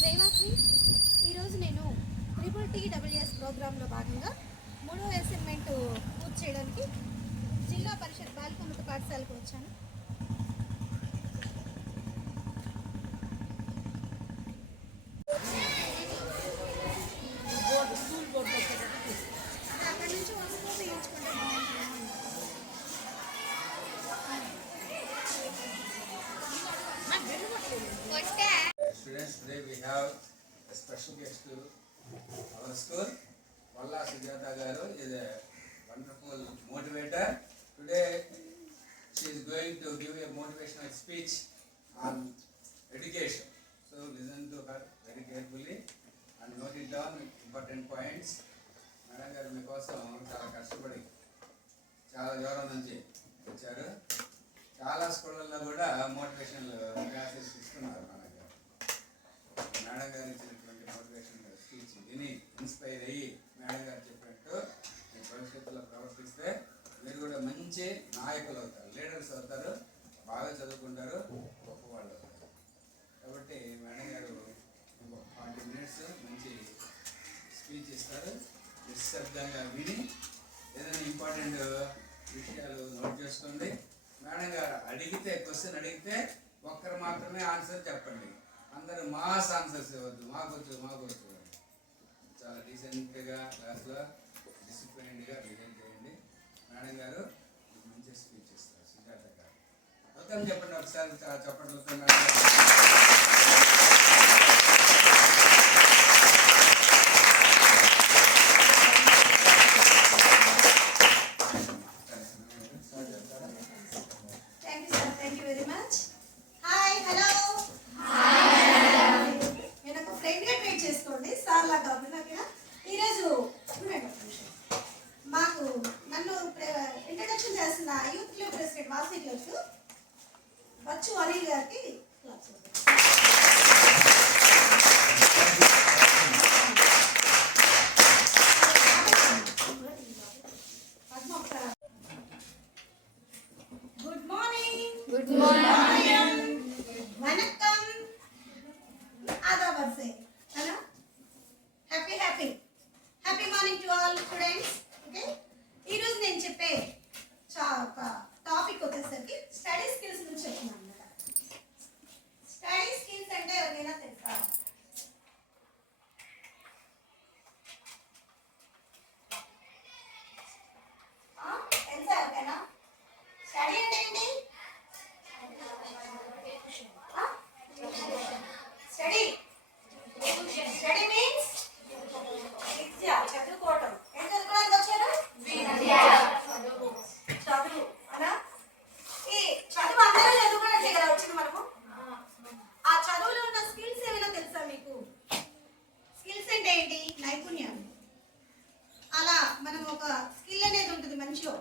జయవాస్వి. ఈరోజు నేను TTTWS ప్రోగ్రాంలో భాగంగా 3వ అసైన్మెంట్ పూర్తి చేయడానికి జిల్లా పరిషత్ బాలికోన్నత పాఠశాలకు వచ్చాను. అక్కడి నుంచి వస్తూ వేయించుకుంటాను. Students, today we have a special guest to our school. Valla Sujata Garu is a wonderful motivator. Today she is going to give a motivational speech on education. So listen to her very carefully and note it down important points. Madam garu మీ కోసం చాలా కష్టపడి చాలా దూరం నుంచి వచ్చారు. చాలా స్కూళ్ళల్లో కూడా మోటివేషనల్ క్లాసెస్ ఇస్తున్నారు. మేడం గారు ఇచ్చినటువంటి మోటివేషన్ స్పీచ్ విని ఇన్స్పైర్ అయ్యి మేడం గారు చెప్పినట్టు మీ భవిష్యత్తులో ప్రవర్తిస్తే మీరు కూడా మంచి నాయకులు అవుతారు, లీడర్స్ అవుతారు, బాగా చదువుకుంటారు, గొప్పవాళ్ళు అవుతారు. కాబట్టి మేడం గారు 40 minutes మంచి స్పీచ్ ఇస్తారు. నిశ్శబ్దంగా విని ఏదైనా ఇంపార్టెంట్ విషయాలు నోట్ చేసుకోండి. మేడం గారు అడిగితే క్వశ్చన్ అడిగితే ఒక్కరు మాత్రమే ఆన్సర్ చెప్పండి. అందరూ మాస్ ఆన్సర్స్ ఇవ్వద్దు, మాకొచ్చు. చాలా డీసెంట్గా క్లాస్లో డిసిప్లైన్డ్గా బిహేవ్ చేయండి. మేడం గారు మంచి స్పీచ్ ఇస్తారు. సుజాత గారు వెల్కమ్ చెప్పండి ఒకసారి, చెప్పండి మేడం గారు. బచ్చు అనిల్ గారికి గుడ్ మార్నింగ్ వనక్కం ఆదాబ్ say hello happy morning to all students. Okay, ఈరోజు నేను చెప్పే టాపిక్ వచ్చేసరికి స్టడీ స్కిల్స్ గురించి చెప్తున్నాను అన్నమాట. స్టడీ స్కిల్స్ అంటే ఎవరికైనా తెలుసా? తెలుసా ఎవరికైనా? స్టడీ అంటే ఏంటి? స్టడీ మీన్స్ విద్య, చదువుకోవటం. ఏం చదువుకోవడానికి వచ్చారు? చదువు అనా? ఈ చదువు అందరూ చదువుకోవడానికి కదా వచ్చింది మనము. ఆ చదువులో ఉన్న స్కిల్స్ ఏమైనా తెలుసా మీకు? స్కిల్స్ అంటే ఏంటి? నైపుణ్యం. అలా మనం ఒక స్కిల్ అనేది ఉంటుంది మనిషిలో.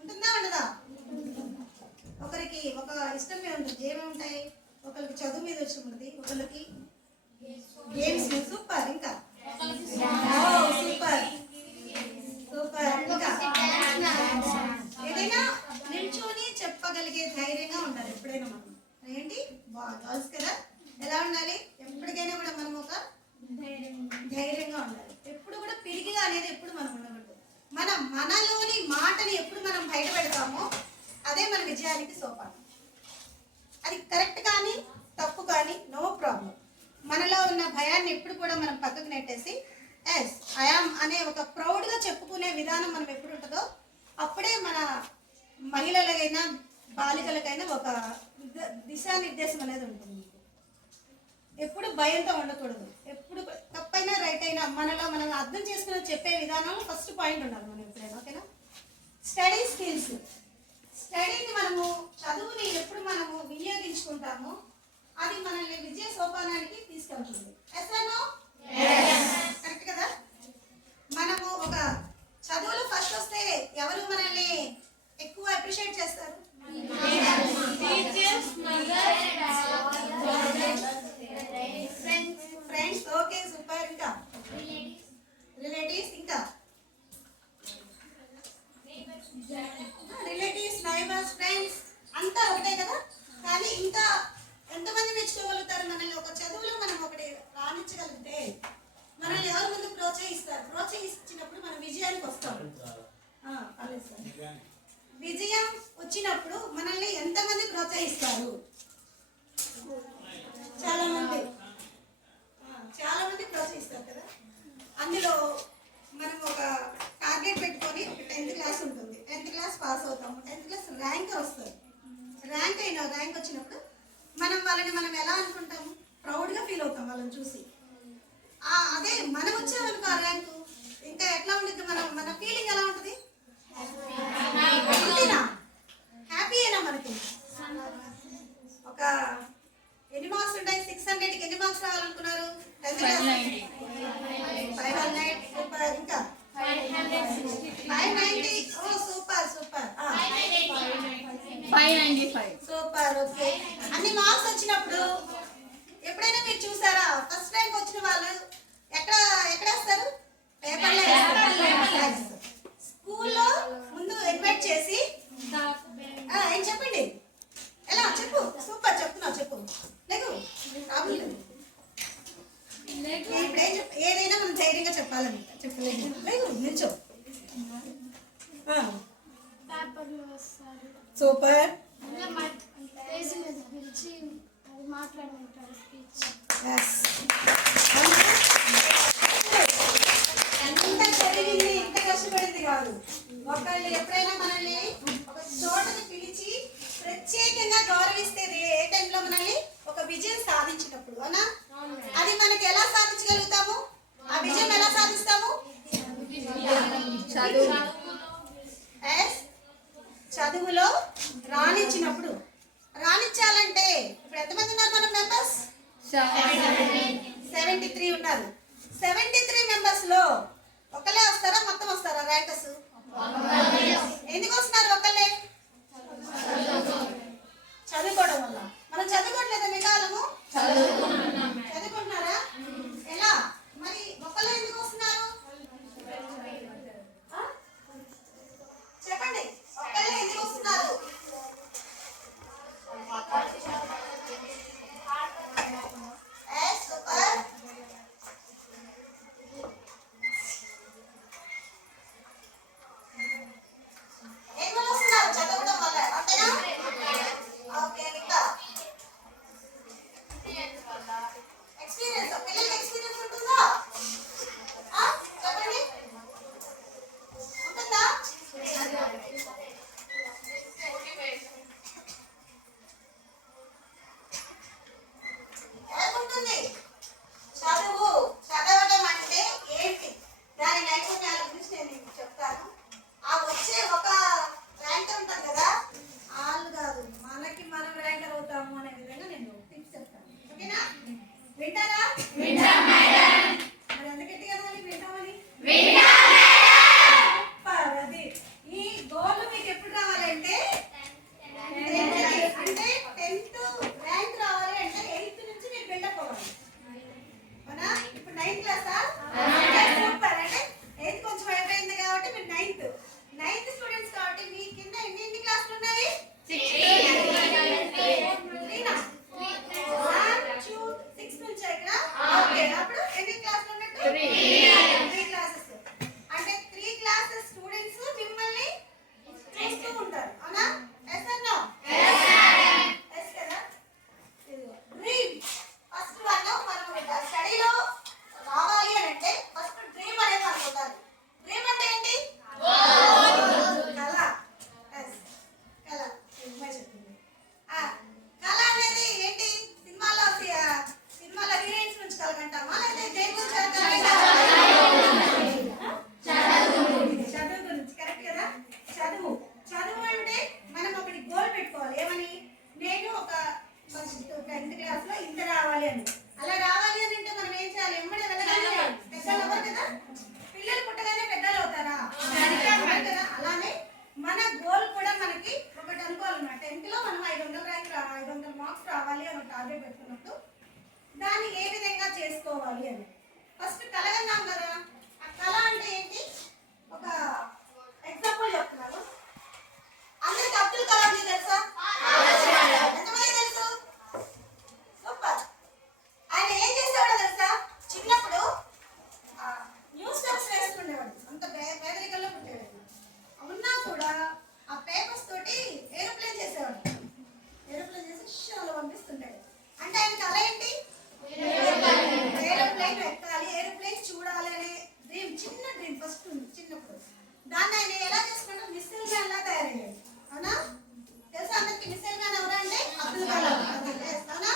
ఉంటుందా ఉండదా? ఒకరికి ఒక ఇష్టం మీద ఉంటుంది, ఏమేమి ఉంటాయి? ఒకరికి చదువు మీద ఇష్టం ఉంటుంది, ఒకరికి గేమ్స్. సూపర్. ఇంకా సూపర్. ఇంకా ఏదైనా నిల్చొని చెప్పగలిగే ధైర్యంగా ఉండాలి ఎప్పుడైనా మనం. ఏంటి గర్ల్స్ కదా, ఎలా ఉండాలి? ఎప్పటికైనా కూడా మనం ఒక ధైర్యంగా ఉండాలి. ఎప్పుడు కూడా పిరిగిగా అనేది ఎప్పుడు మనం ఉండకూడదు. మనలోని మాటని ఎప్పుడు మనం బయట పెడతామో అదే మన విజయానికి సోపానం. అది కరెక్ట్ కానీ తప్పు కానీ నో ప్రాబ్లం. మనలో ఉన్న భయాన్ని ఎప్పుడు కూడా మనం పక్కకు నెట్టేసి ఎస్ ఐఆమ్ అనే ఒక ప్రౌడ్గా చెప్పుకునే విధానం మనం ఎప్పుడు ఉంటుందో అప్పుడే మన మహిళలకైనా బాలికలకైనా ఒక దిశానిర్దేశం అనేది ఉంటుంది. ఎప్పుడు భయంతో ఉండకూడదు. ఎప్పుడు తప్పైనా రైట్ అయినా మనలో మనం అర్థం చేసుకుని చెప్పే విధానం ఫస్ట్ పాయింట్ ఉండాలి మనం ఎప్పుడైనా. ఓకేనా? Study skills. స్టడీని మనము చదువుని ఎప్పుడు మనము వినియోగించుకుంటామో అది మనల్ని విజయ సోపానానికి తీసుకెళ్తుంది. కరెక్ట్ కదా? మనము ఒక చదువులో ఫస్ట్ వస్తే ఎవరు మనల్ని ఎక్కువ అప్రిషియేట్ చేస్తారు? ఫ్రెండ్స్. Okay, super. ఇంకా రిలేటివ్స్. ఇంకా రిలేటివ్స్, నైబర్స్, ఫ్రెండ్స్ అంతా ఒకటే కదా. కానీ ఇంకా ఎంతమంది మెచ్చుకోగలుగుతారు మనల్ని? మనం ఎలా అనుకుంటాము? ప్రౌడ్గా ఫీల్ అవుతాం వాళ్ళని చూసి. అదే మనం వచ్చామనుకో ఆ ర్యాంకు, ఇంకా ఎట్లా ఉంటుంది? మన ఫీలింగ్ ఎలా ఉంటుంది? హ్యాపీయేనా మనకి? ఒక ఎన్ని మార్క్స్ ఉంటాయి? 600కి ఎన్ని మార్క్స్ రావాలనుకున్నారు? 500. సూపర్. ఇంకా 590. ఓ సూపర్ సూపర్. 595. సూపర్. ఓకే. అన్ని మార్క్స్ వచ్చినప్పుడు ఎప్పుడైనా మీరు చూసారా? ఫస్ట్ ర్యాంక్ వచ్చిన వాళ్ళు ఎక్కడేస్తారు? పేపర్లో వేస్తారు. స్కూల్లో ముందు ఇన్వైట్ చేసి ఏం చెప్పండి, ఎలా చెప్పు. సూపర్ చెప్తున్నావు, చెప్పు. లేకు ఇప్పుడేం ఏదైనా మనం ధైర్యంగా చెప్పాలని చెప్పలేదు. లేదు నిల్చో. సూపర్. ఎంత చదివింది, ఇంత కష్టపడింది కాదు. ఒకళ్ళు ఎప్పుడైనా మనల్ని ఒక చోటకి పిలిచి ప్రత్యేకంగా గౌరవిస్తేది ఏ టైంలో మనల్ని ఒక విజయం సాధించినప్పుడు. అవునా? అది మనకి ఎలా సాధించగలుగుతాము? ఆ విజయం ఎలా సాధిస్తాము? చదువులో రాణించినప్పుడు. రాణించాలంటే ఇప్పుడు ఎంతమంది ఉన్నారు మనం మెంబర్స్? 73 ఉన్నారు. 73 మెంబర్స్ లో ఒకళ్ళే వస్తారా, మొత్తం వస్తారా ర్యాంకర్స్? ఎందుకు వస్తున్నారు ఒకళ్ళే? చదువుకోవడం వల్ల. మనం చదువుకోవట్లేదా? మీ కాలము చదువుకుంటున్నారా? ఎలా మరి ఒకళ్ళే ఎందుకు వస్తున్నారు? చెప్పండి, ఒక్కళ్ళే ఎందుకు వస్తున్నారు? సూపర్. ఏం వల్ల వస్తున్నారు? చదవడం వల్ల అంతేనా? ఓకే. ఇంకా ఎక్స్పీరియన్స్, పిల్లలకి ఎక్స్పీరియన్స్ ఉంటుందా? చెప్పండి, ఉంటుందా? ఏముంటుంది? చదవడం అంటే ఏంటి, దాని నైపుణ్యాల గురించి నేను మీకు చెప్తాను. ఆ వచ్చే ఒక ర్యాంకర్ ఉంటుంది కదా, వాళ్ళు కాదు మనం ర్యాంకర్ అవుతాము అనే విధంగా నేను టిప్స్ చెప్తాను. ఓకేనా? వింటారా? మరి ఎందుకంటే కదా వింటామని. అది ఈ గోల్ మీకు ఎప్పుడు రావాలంటే అంటే 10th ర్యాంక్ రావాలి అంటే 8th నుంచి మీరు బిల్డప్ అవ్వాలి. అవునా? ఇప్పుడు 9th క్లాసా? సూపర్. అంటే 8th కొంచెం అయిపోయింది కాబట్టి మీరు 9th స్టూడెంట్స్ కాబట్టి మీ కింద ఎన్ని క్లాసులు ఉన్నాయి? 6 నుంచి ఇక్కడ. ఓకే. అప్పుడు ఎన్ని క్లాసులు ఉన్నట్టు? 3 క్లాసెస్. అంటే 3 క్లాసెస్ స్టూడెంట్స్ మిమ్మల్ని చూస్తూ ఉంటారు. అవునా? Yes or no? ఎస్ కదా? Dream first one. మనం స్టడీలో రావాలి అని అంటే ఫస్ట్ డ్రీమ్ అనేది మనకు ఉండాలి. డ్రీమ్ అంటే ఏంటి? కళ. ఎస్, కళ. అమ్మాయి చెప్తుంది. కళ అనేది ఏంటి? సినిమాలో హీరోయిన్స్ నుంచి కలగంటామా లేదా దేని గురించి చదువు గురించి. కరెక్ట్ కదా? చదువు అంటే మనం ఒకటి గోల్ పెట్టుకోవాలి. ఏమని? నేను ఒక 10th క్లాస్ లో ఇంత రావాలి అని. అలా రావాలి అని అంటే మనం ఏం చేయాలి? ఎమ్మడే వెళ్ళగానే పెద్దలు అవ్వరు కదా. పిల్లలు పుట్టగానే పెద్దలు అవుతారా? కదా. అలానే మన గోల్ కూడా మనకి ఒకటి అనుకోవాలన్నమాట. 10th లో మనం 500 మార్క్స్ రావాలి అని టార్గెట్ పెట్టుకున్నప్పుడు దాన్ని ఏ విధంగా చేసుకోవాలి అని ఫస్ట్ కలగన్నాం కదా. ఆ కళ అంటే ఏంటి? ఒక ఎగ్జాంపుల్ చెప్తున్నాను. అందరికి అబ్దుల్ కలాం జీ తెలుసా? ఎంతమంది తెలుసు? సూపర్. ఆయన ఏం చేసేవాడో తెలుసా? చిన్నప్పుడు న్యూస్ పేపర్స్ వేస్తుండేవాడు. అంత పేదరికంలో పుట్టేవాడు. ఉన్నా కూడా ఆ పేపర్స్ తోటి ఏరోప్లేన్ చేసేవాడు. ఏరోప్లేన్ చేసి షోలో పంపిస్తుంటాడు. అంటే ఆయన కళ ఏంటి? ఏరోప్లేన్ ఎక్కాలి, ఏరోప్లేన్ చూడాలి అనే డ్రీమ్. చిన్న డ్రీమ్ ఫస్ట్ ఉంది చిన్నప్పుడు. దాన్ని ఆయన ఎలా చేసుకుంటే మిస్సైల్ మ్యాన్ లా తయారయ్యాడు. అవునా? తెలుసా అందరికి మిస్సైల్ మ్యాన్ ఎవరంటే? అబ్దుల్ కలాం. అవునా?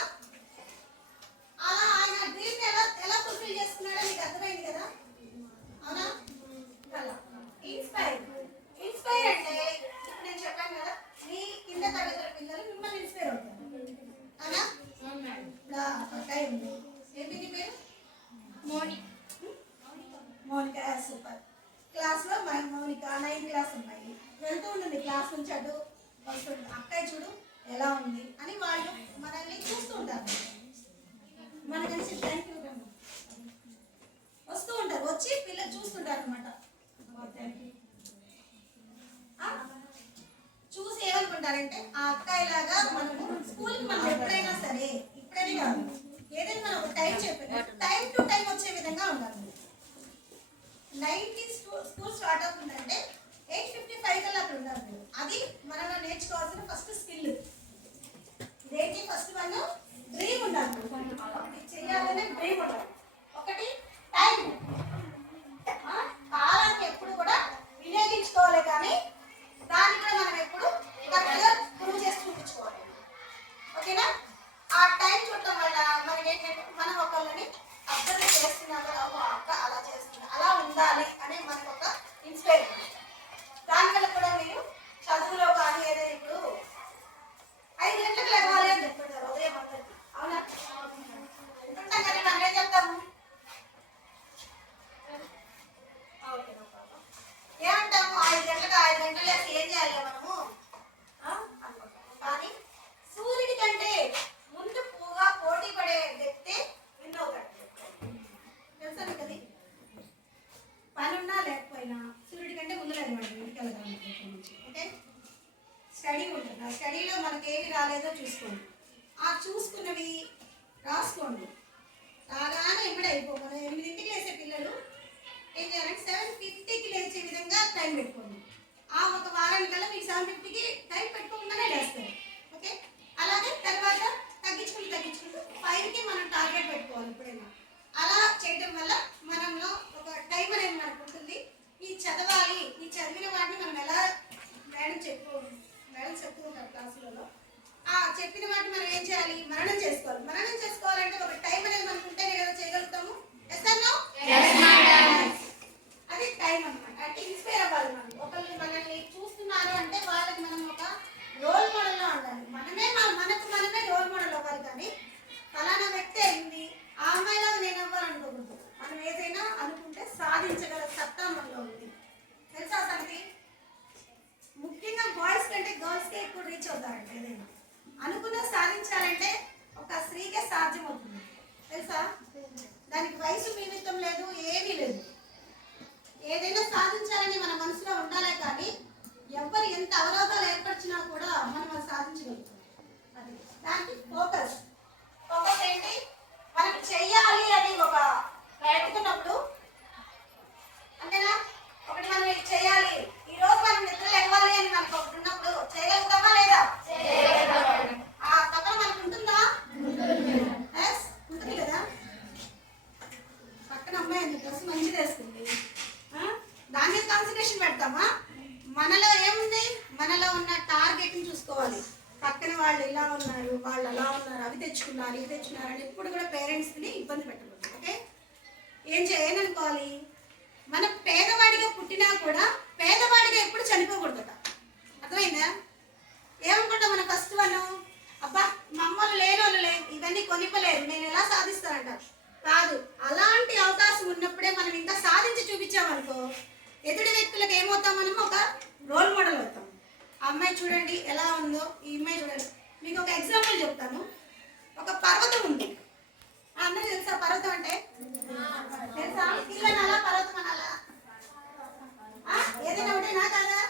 చూసినా కూడా ఓ అక్క అలా చేస్తుంది, అలా ఉండాలి అనే మనకు ఒక ఇన్స్పైర్. దానివల్ల కూడా మీరు చదువులో కానీ ఏదైనా ఇప్పుడు 5 గంటలకు లేవాలి అని చెప్తుంటారు ఉదయం అందరికి, అవునా? ఉంటుంటాం కానీ మనం ఏం చెప్తాము, ఏమంటాము 5 గంటలు లేసి ఏం చేయాలి మనము అనుకుంటాము. కానీ సూర్యుడి కంటే ముందు పోటీ పడే వ్యక్తి విన్ అవుతాడు. తెలుసా మీకు అది? పని ఉన్నా లేకపోయినా సూర్యుడి కంటే ముందు లేదన్నమాట ఇంటికి వెళ్ళగలం. ఓకే, స్టడీ ఉంటుంది. ఆ స్టడీలో మనకి ఏమి రాలేదో చూసుకోండి, ఆ చూసుకున్నవి రాసుకోండి. రాగానే ఇప్పుడే అయిపోకుండా 8ంటికి లేసే పిల్లలు ఏం చేయాలంటే 7:50కి లేచే విధంగా టైం పెట్టుకోండి. ఆ ఒక వారానికల్లా మీకు 7:50కి టైం పెట్టుకోకుండానే లేస్తారు. ఓకే, అలాగే తర్వాత తగ్గించుకుంటూ 5కి మనం టార్గెట్ పెట్టుకోవాలి ఎప్పుడైనా. అలా చేయడం వల్ల మనలో ఒక టైం అనేది మనకు ఉంటుంది. ఈ చదవాలి, ఈ చదివిన వాటిని మనం ఎలా మేడం చెప్తూ ఉంటారు క్లాసులలో, ఆ చెప్పిన వాటిని మనం ఏం చేయాలి, మననం చేసుకోవాలి. మననం చేసుకోవాలంటే ఒక టైం అనేది మనకు ఉంటేనే కదా చేయగలుగుతాము. అది టైం అన్నమాట. అంటే ఇన్స్పైర్ అవ్వాలి. మనం ఒకళ్ళు మనల్ని చూస్తున్నారు అంటే వాళ్ళకి మనం ఒక రోల్ మోడల్గా ఉండాలి. మనకు మనమే రోల్ మోడల్ అవ్వాలి. కానీ ఫలానా వ్యక్తి అయింది, ఆ అమ్మాయిలో నేను అవ్వాలనుకోకూడదు. మనం ఏదైనా అనుకుంటే సాధించగల సత్తా మనలో ఉంది. తెలుసా సంగతి? ముఖ్యంగా బాయ్స్ కంటే గర్ల్స్కే ఎక్కువ రీచ్ అవుతారంటే ఏదైనా అనుకున్న సాధించాలంటే ఒక స్త్రీకే సాధ్యం అవుతుంది. తెలుసా? దానికి వయసు నిమిత్తం లేదు, ఏమీ లేదు. ఏదైనా సాధించాలని మన మనసులో ఉండాలే కానీ ఎవరు ఎంత అవరోధాలు ఏర్పరిచినా కూడా మనం అది సాధించగలుగుతాం. అది దానికి ఫోకస్ ఏంటి, మనం చెయ్యాలి అని ఒక పెట్టుకున్నప్పుడు అంతేనా. ఒకటి మనం ఇది చేయాలి, ఈ రోజు మనం నిద్ర లేవాలి అని మనకు ఒకటి ఉన్నప్పుడు చేయగలుగుతామా లేదా? ఆ తపన మనకు ఉంటుందా? ఉంటుంది కదా. పక్కన అమ్మాయి డ్రెస్ మంచిది వేస్తుంది, దాని మీద కాన్సన్ట్రేషన్ పెడతామా? మనలో ఏముంది, మనలో ఉన్న టార్గెట్ని చూసుకోవాలి. పక్కన వాళ్ళు ఇలా ఉన్నారు, వాళ్ళు అలా ఉన్నారు, అవి తెచ్చుకున్నారు, ఇవి తెచ్చుకున్నారు అని ఎప్పుడు కూడా పేరెంట్స్ని ఇబ్బంది పెట్టకూడదు. ఓకే, ఏమనుకోవాలి, మన పేదవాడిగా పుట్టినా కూడా పేదవాడిగా ఎప్పుడు చనిపోకూడదట. అర్థమైందా? ఏమనుకుంటా మన ఫస్ట్ వన్, అబ్బా మమ్మల్ని లేనోళ్ళులే, ఇవన్నీ కొనివ్వలేరు, నేను ఎలా సాధిస్తానంట. కాదు, అలాంటి అవకాశం ఉన్నప్పుడే మనం ఇంకా సాధించి చూపించామనుకో ఎదుటి వ్యక్తులకు ఏమవుతాం, మనం ఒక రోల్ మోడల్ అవుతాం. ఆ అమ్మాయి చూడండి ఎలా ఉందో, ఈ అమ్మాయి చూడండి. మీకు ఒక ఎగ్జాంపుల్ చెప్తాను. ఒక పర్వతం ఉంది, అందరూ తెలుసా పర్వతం అంటే? తెలుసా? ఇల్లు అలా పర్వతం అనాలా? ఏదైనా ఒకటేనా కాదా?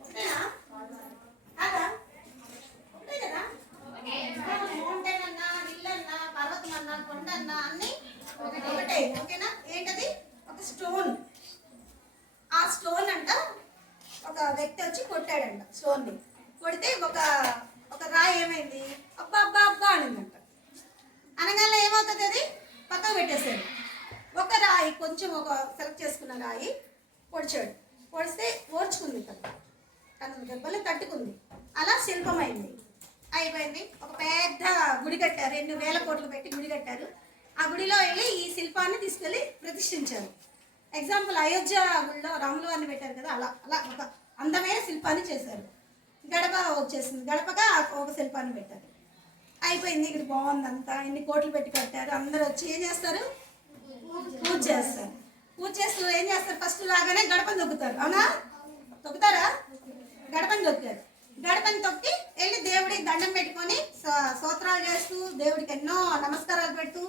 ఒకటేనా కాదా? ఒకటే కదా. మౌంటైన్ అన్నా, హిల్ అన్నా, పర్వతం అన్నా, కొండ అన్నా అన్ని ఒకటే. ఓకేనా? ఏంటది? ఒక స్టోన్. ఆ స్టోన్ అంట ఒక వ్యక్తి వచ్చి కొట్టాడంట. స్టోన్ని కొడితే ఒక రాయి ఏమైంది, అబ్బా అబ్బా అబ్బా అనిందంట. అనగానే ఏమవుతుంది, అది పక్కకు పెట్టేశాడు. ఒక రాయి కొంచెం ఒక సెలెక్ట్ చేసుకున్న రాయి పొడిచాడు. పొడిస్తే ఓర్చుకుంది, తన దెబ్బలు తట్టుకుంది. అలా శిల్పమైంది, అయిపోయింది. ఒక పెద్ద గుడి కట్టారు, 2,000 కోట్లు పెట్టి గుడి కట్టారు. ఆ గుడిలో వెళ్ళి ఈ శిల్పాన్ని తీసుకెళ్ళి ప్రతిష్ఠించారు. ఎగ్జాంపుల్ అయోధ్య గుడిలో రాములు వారిని పెట్టారు కదా, అలా అలా ఒక అందమైన శిల్పాన్ని చేశారు. గడప వచ్చేసింది, గడపగా ఒక శిల్పాన్ని పెట్టారు. అయిపోయింది, ఇక్కడ బాగుంది అంతా, ఇన్ని కోట్లు పెట్టి కట్టారు. అందరూ వచ్చి ఏం చేస్తారు, పూజ చేస్తారు. పూజ చేస్తూ ఏం చేస్తారు, ఫస్ట్ రాగానే గడపని తొక్కుతారు. అవునా? తొక్కుతారా? గడపని తొక్కారు. గడపని తొక్కి వెళ్ళి దేవుడికి దండం పెట్టుకొని స్తోత్రాలు చేస్తూ దేవుడికి ఎన్నో నమస్కారాలు పెడుతూ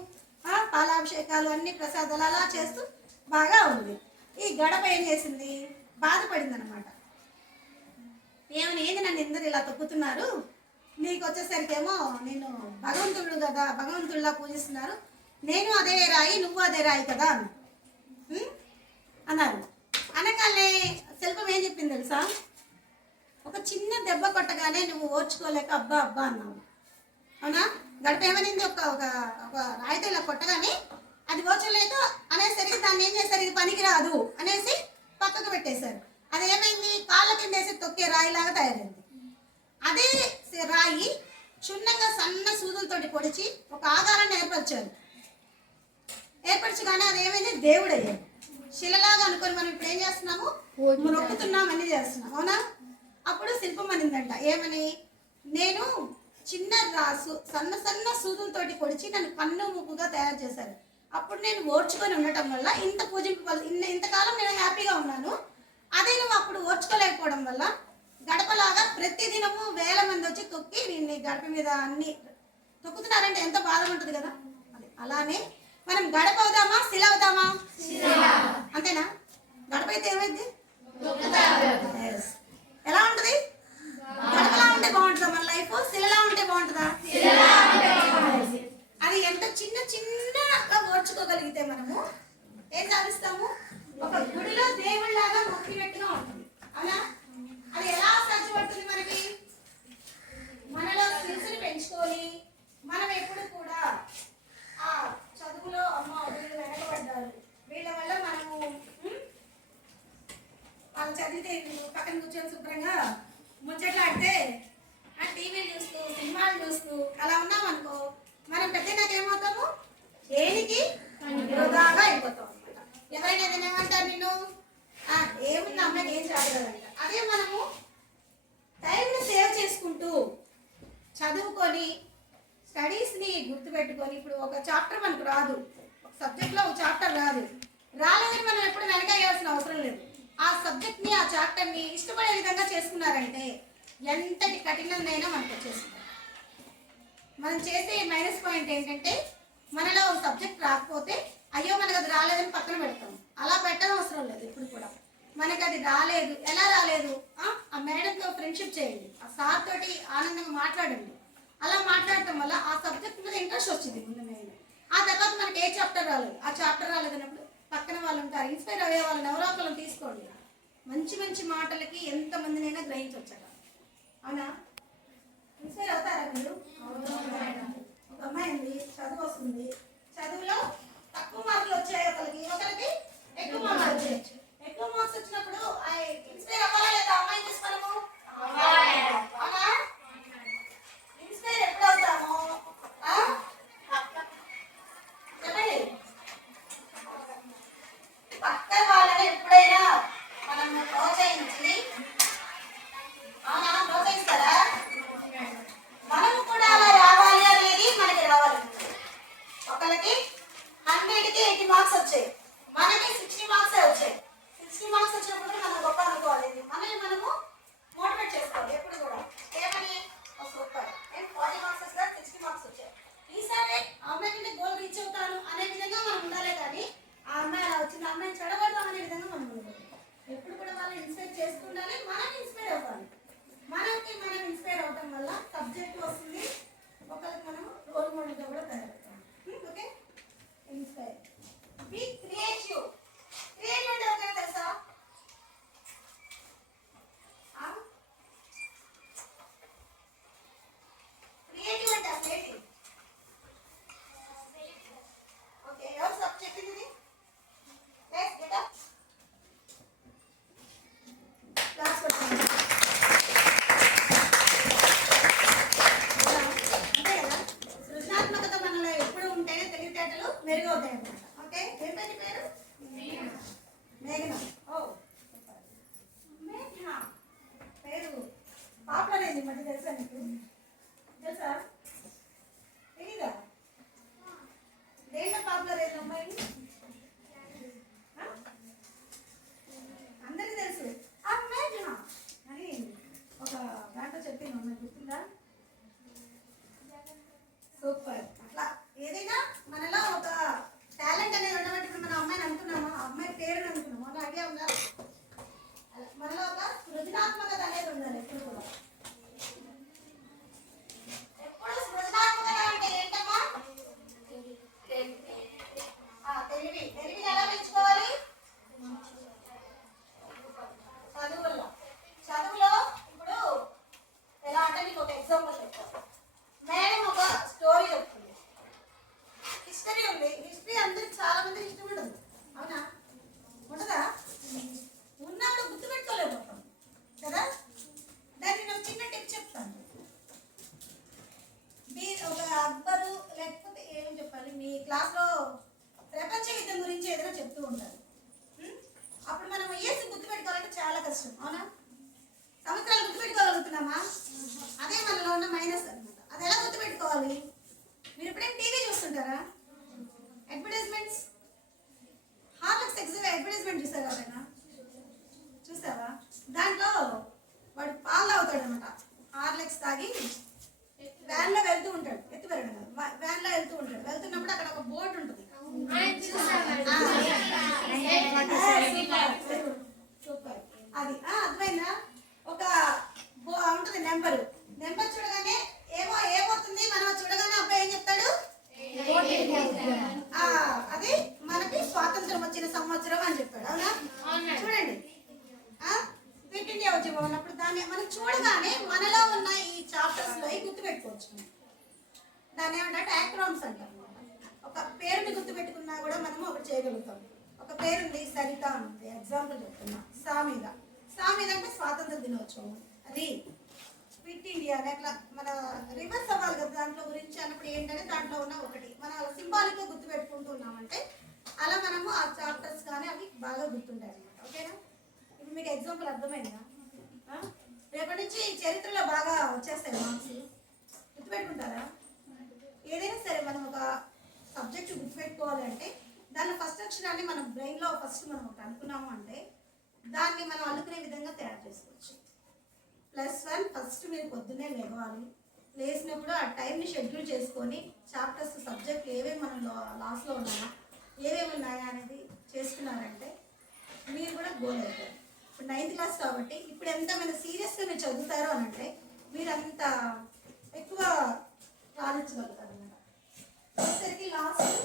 పాలాభిషేకాలు అన్ని ప్రసాదాలు అలా చేస్తూ బాగా ఉంది. ఈ గడప ఏం చేసింది, బాధపడింది అనమాట. ఏమని, ఏంది నన్ను ఎందరు ఇలా తొక్కుతున్నారు, నీకు వచ్చేసరికేమో నేను భగవంతుడు కదా, భగవంతుడిలా పూజిస్తున్నారు, నేను అదే రాయి నువ్వు అదే రాయి కదా అన్నారు. అనగానే శిల్పం ఏం చెప్పింది తెలుసా, ఒక చిన్న దెబ్బ కొట్టగానే నువ్వు ఓర్చుకోలేక అబ్బా అబ్బా అన్నావు. అవునా? గడప ఏమనింది, ఒక రాయితో ఇలా కొట్టగానే అది ఓర్చలేక అనేసరికి దాన్ని ఏం చేశారు, ఇది పనికిరాదు అనేసి పక్కకు పెట్టేశారు. అది ఏమైంది, కాళ్ళ కింద వేసి తొక్కే రాయిలాగా తయారైంది. అదే రాయి క్షుణ్ణంగా సన్న సూదులతోటి పొడిచి ఒక ఆకారాన్ని ఏర్పరిచారు. గాయపరచగానే అదేమైంది, దేవుడు అయ్యాడు. శిలలాగా అనుకొని మనం ఇప్పుడు ఏం చేస్తున్నాము, మొక్కుతున్నాం, అన్ని చేస్తున్నాం, అవునా? అప్పుడు శిల్పం అనిందంట, ఏమని, నేను చిన్న సన్న సన్న సూదులతోటి పొడిచి నన్ను కన్ను ముక్కుగా తయారు చేశారు. అప్పుడు నేను ఓర్చుకొని ఉండటం వల్ల ఇంత ఇంతకాలం నేను హ్యాపీగా ఉన్నాను. అదే నువ్వు అప్పుడు ఓర్చుకోలేకపోవడం వల్ల గడపలాగా ప్రతిదినము వేల మంది వచ్చి తొక్కి వీళ్ళని గడప మీద అన్ని తొక్కుతున్నారంటే ఎంత బాధగా ఉంటుంది కదా. అది అలానే మనం గడప అవుదామా, శిల అవుదామా? అంతేనా? గడప అయితే ఏమైంది, ఎలా ఉంటుంది? గడపలా ఉంటే బాగుంటుందా మన లైఫ్, శిలలా ఉంటే బాగుంటుందా? అది ఎంత చిన్నగా ఓర్చుకోగలిగితే మనము ఏం సాధిస్తాము, ఒక గుడిలో దేవుళ్ళలాగా మొక్కినట్టుగా ఉంటుంది, అవునా? అది ఎలా సాధ్యపడుతుంది మనకి, మనలో స్కిల్స్ని పెంచుకొని మనం ఎప్పుడు కూడా ఆ చదువులో అమ్మ వీళ్ళు వెనకబడ్డారు, వీళ్ళ వల్ల మనము వాళ్ళు చదివితే పక్కన కూర్చొని శుభ్రంగా ముచ్చట్లాడితే ఆ టీవీలు చూస్తూ సినిమాలు చూస్తూ అలా ఉన్నామనుకో, మనం పెద్ద నాకేమవుతాము, దేనికి వృధాగా అయిపోతాం అనమాట. ఎవరైనా ఏదైనా ఏమంటారు, నిన్ను ఏముంది అమ్మాయికి ఏం చదవదంట. అదే మనము టైంని సేవ్ చేసుకుంటూ చదువుకొని స్టడీస్ని గుర్తుపెట్టుకొని, ఇప్పుడు ఒక చాప్టర్ మనకు రాదు, ఒక సబ్జెక్ట్లో ఒక చాప్టర్ రాలేదని మనం ఎప్పుడు వెనక అయ్యాల్సిన అవసరం లేదు. ఆ సబ్జెక్ట్ని ఆ చాప్టర్ని ఇష్టపడే విధంగా చేసుకున్నారంటే ఎంతటి కఠినందైనా మనకు వచ్చేస్తుంది. మనం చేసే మైనస్ పాయింట్ ఏంటంటే, మనలో ఒక సబ్జెక్ట్ రాకపోతే అయ్యో మనకు అది రాలేదని పక్కన పెడతాం. అలా పెట్టడం అవసరం లేదు. ఇప్పుడు కూడా మనకు అది రాలేదు, ఎలా రాలేదు, ఆ మేడంతో ఫ్రెండ్షిప్ చేయండి, ఆ సార్ తోటి ఆనందంగా మాట్లాడండి. అలా మాట్లాడటం వల్ల ఆ సబ్జెక్ట్ మీద ఇంట్రెస్ట్ వచ్చింది ముందు మెయిన్. ఆ తర్వాత మనకి ఏ చాప్టర్ రాలేదు, ఆ చాప్టర్ రాలేదన్నప్పుడు పక్కన వాళ్ళు ఉంటారు, ఇన్స్పైర్ అయ్యే వాళ్ళని ఎవరో ఒకళ్ళని తీసుకోండి. మంచి మంచి మాటలకి ఎంతమందినైనా గ్రహించవచ్చట, అవునా? ఇన్స్పైర్ అవుతారా మీరు? ఒక అమ్మాయి ఉంది, చదువు వస్తుంది, చదువులో తక్కువ మార్కులు వచ్చాయి ఒకరికి ఎక్కువ మార్కులు వచ్చాయి. ఎక్కువ మార్క్స్ వచ్చినప్పుడు ఇన్స్పైర్ అవ్వాలా లేదా అమ్మాయిని చూసి మనము? అవునా? ఇన్స్పైర్ ఎప్పుడు అవుతాము, చెప్పండి. పక్క వాళ్ళని ఎప్పుడైనా మనం ప్రోత్సహించి, ప్రోత్సహిస్తారా? మనము కూడా అలా రావాలి అనేది మనకి రావాలి. ఒకరికి 100కి 80 మార్క్స్ వచ్చాయి, మనకి 60 మార్క్సే వచ్చాయి. 60 మార్క్స్ వచ్చినప్పుడు మనం గొప్ప అనుకోవాలి, మనల్ని మనము మోటివేట్ చేసుకోవాలి ఎప్పుడు కూడా. ఏమని, సూపర్, నేను 40 మార్క్స్ వస్తా, 60 మార్క్స్ వచ్చాయి, ఈసారి అమ్మాయికి గోల్ రీచ్ అవుతాను అనే విధంగా మనం ఉండాలి. కానీ ఆ అమ్మాయి అలా వచ్చింది, అమ్మాయిని చెడగొడదాం అనే విధంగా మనం ఉండాలి. ఎప్పుడు కూడా వాళ్ళని ఇన్స్పైర్ చేస్తుండాలి, మనం ఇన్స్పైర్ అవ్వాలి. మనం ఇన్స్పైర్ అవడం వల్ల సబ్జెక్ట్ వస్తుంది, ఒకరికి మనం రోల్ మోడల్గా కూడా తయారవుతాం. Okay, inspire, be creative. Creative అంటే ఓకే తెలుసా? క్రియేటివ్ అంటే అసలు ఓకే, ఎవరు సబ్ చెప్పింది ఇది? లెట్స్ గెట్ అప్, క్లాస్ కొట్టండి. అంతే కదా, సృజనాత్మకత మనలో ఎప్పుడు ఉంటేనే తెలివితేటలు మెరుగవుతాయి అన్నమాట. ఓకే, ఏం పేరు? మేఘన. ఓ మేఘన పేరు పాపులర్ అయింది మధ్య, తెలుసా నీకు? తెలుసా? తెలీదా? దేంట్లో పాపులర్ అయింది అమ్మాయి? అందరికీ తెలుసు మేఘన అని ఒక దాంట్లో చెప్పింది, అమ్మాయి గుర్తుందా? సూపర్. అట్లా ఏదైనా మనలో ఒక టాలెంట్ గుర్తుపెట్టుకుందామా? అదే మనలో ఉన్న మైనస్ అనమాట. అది ఎలా గుర్తుపెట్టుకోవాలి? మీరు ఎప్పుడైనా టీవీ చూస్తుంటారా? అడ్వర్టైజ్మెంట్స్, హార్లిక్స్ అడ్వర్టైజ్మెంట్ చూసారా? ఎవరైనా చూసావా? దాంట్లో వాడు పాలు తాగుతాడు అనమాట. హార్లిక్స్ తాగి వ్యాన్లో వెళ్తూ ఉంటాడు, ఎత్తి పెరగడం వ్యాన్లో వెళ్తూ ఉంటాడు. వెళ్తున్నప్పుడు అక్కడ ఒక బోర్డు ఉంటుంది. సూపర్. అది అర్థమైందా? ఒక ఉంటుంది నెంబర్ చూడగానే ఏమవుతుంది, మనం చూడగానే అబ్బాయి ఏం చెప్తాడు? అది మనకి స్వాతంత్రం వచ్చిన సంవత్సరం అని చెప్పాడు. అవునా? చూడండి, క్విట్ ఇండియా ఉద్యమం ఉన్నప్పుడు దాన్ని మనం చూడగానే మనలో ఉన్న ఈ చాప్టర్స్ లో గుర్తుపెట్టుకోవచ్చు. దాన్ని ఏమంటే యాక్రోమ్స్ అంటాం. ఒక పేరుని గుర్తుపెట్టుకున్నా కూడా మనము ఒకటి చేయగలుగుతాం. ఒక పేరుంది సరిత ఉంది, ఎగ్జాంపుల్ చెప్తున్నా. సామీద అంటే స్వాతంత్ర దినోత్సవం. అది క్విట్ ఇండియా అని అట్లా మన రివర్స్ అవ్వాలి కదా దాంట్లో గురించి అన్నప్పుడు ఏంటంటే దాంట్లో ఉన్న ఒకటి మనం అలా సింబాలిక్గా గుర్తుపెట్టుకుంటూ ఉన్నామంటే అలా మనము ఆ చాప్టర్స్ కానీ అవి బాగా గుర్తుంటాయి అన్నమాట. ఓకేనా? ఇప్పుడు మీకు ఎగ్జాంపుల్ అర్థమైందా? రేపటి నుంచి చరిత్రలో బాగా వచ్చేస్తాయి మార్క్స్. గుర్తుపెట్టుకుంటారా? ఏదైనా సరే మనం ఒక సబ్జెక్ట్ గుర్తుపెట్టుకోవాలంటే దాని ఫస్ట్ అక్షరాన్ని మనం బ్రెయిన్లో ఫస్ట్ మనం ఒకటి అనుకున్నాము అంటే దాన్ని మనం అనుకునే విధంగా తయారు చేసుకోవచ్చు. +1 ఫస్ట్ మీరు పొద్దున్నే లేవాలి. లేచినప్పుడు ఆ టైంని షెడ్యూల్ చేసుకొని చాప్టర్స్ సబ్జెక్ట్ ఏవేమి మనం లాస్ట్లో ఉన్నాయా, ఏవేమి ఉన్నాయా అనేది చేసుకున్నారంటే మీరు కూడా గోల్ అవుతారు. ఇప్పుడు 9th క్లాస్ కాబట్టి ఇప్పుడు ఎంత మీరు సీరియస్గా మీరు చదువుతారో అని అంటే మీరు అంత ఎక్కువ రాణించగలుగుతారు అన్నమాట. వచ్చేసరికి లాస్ట్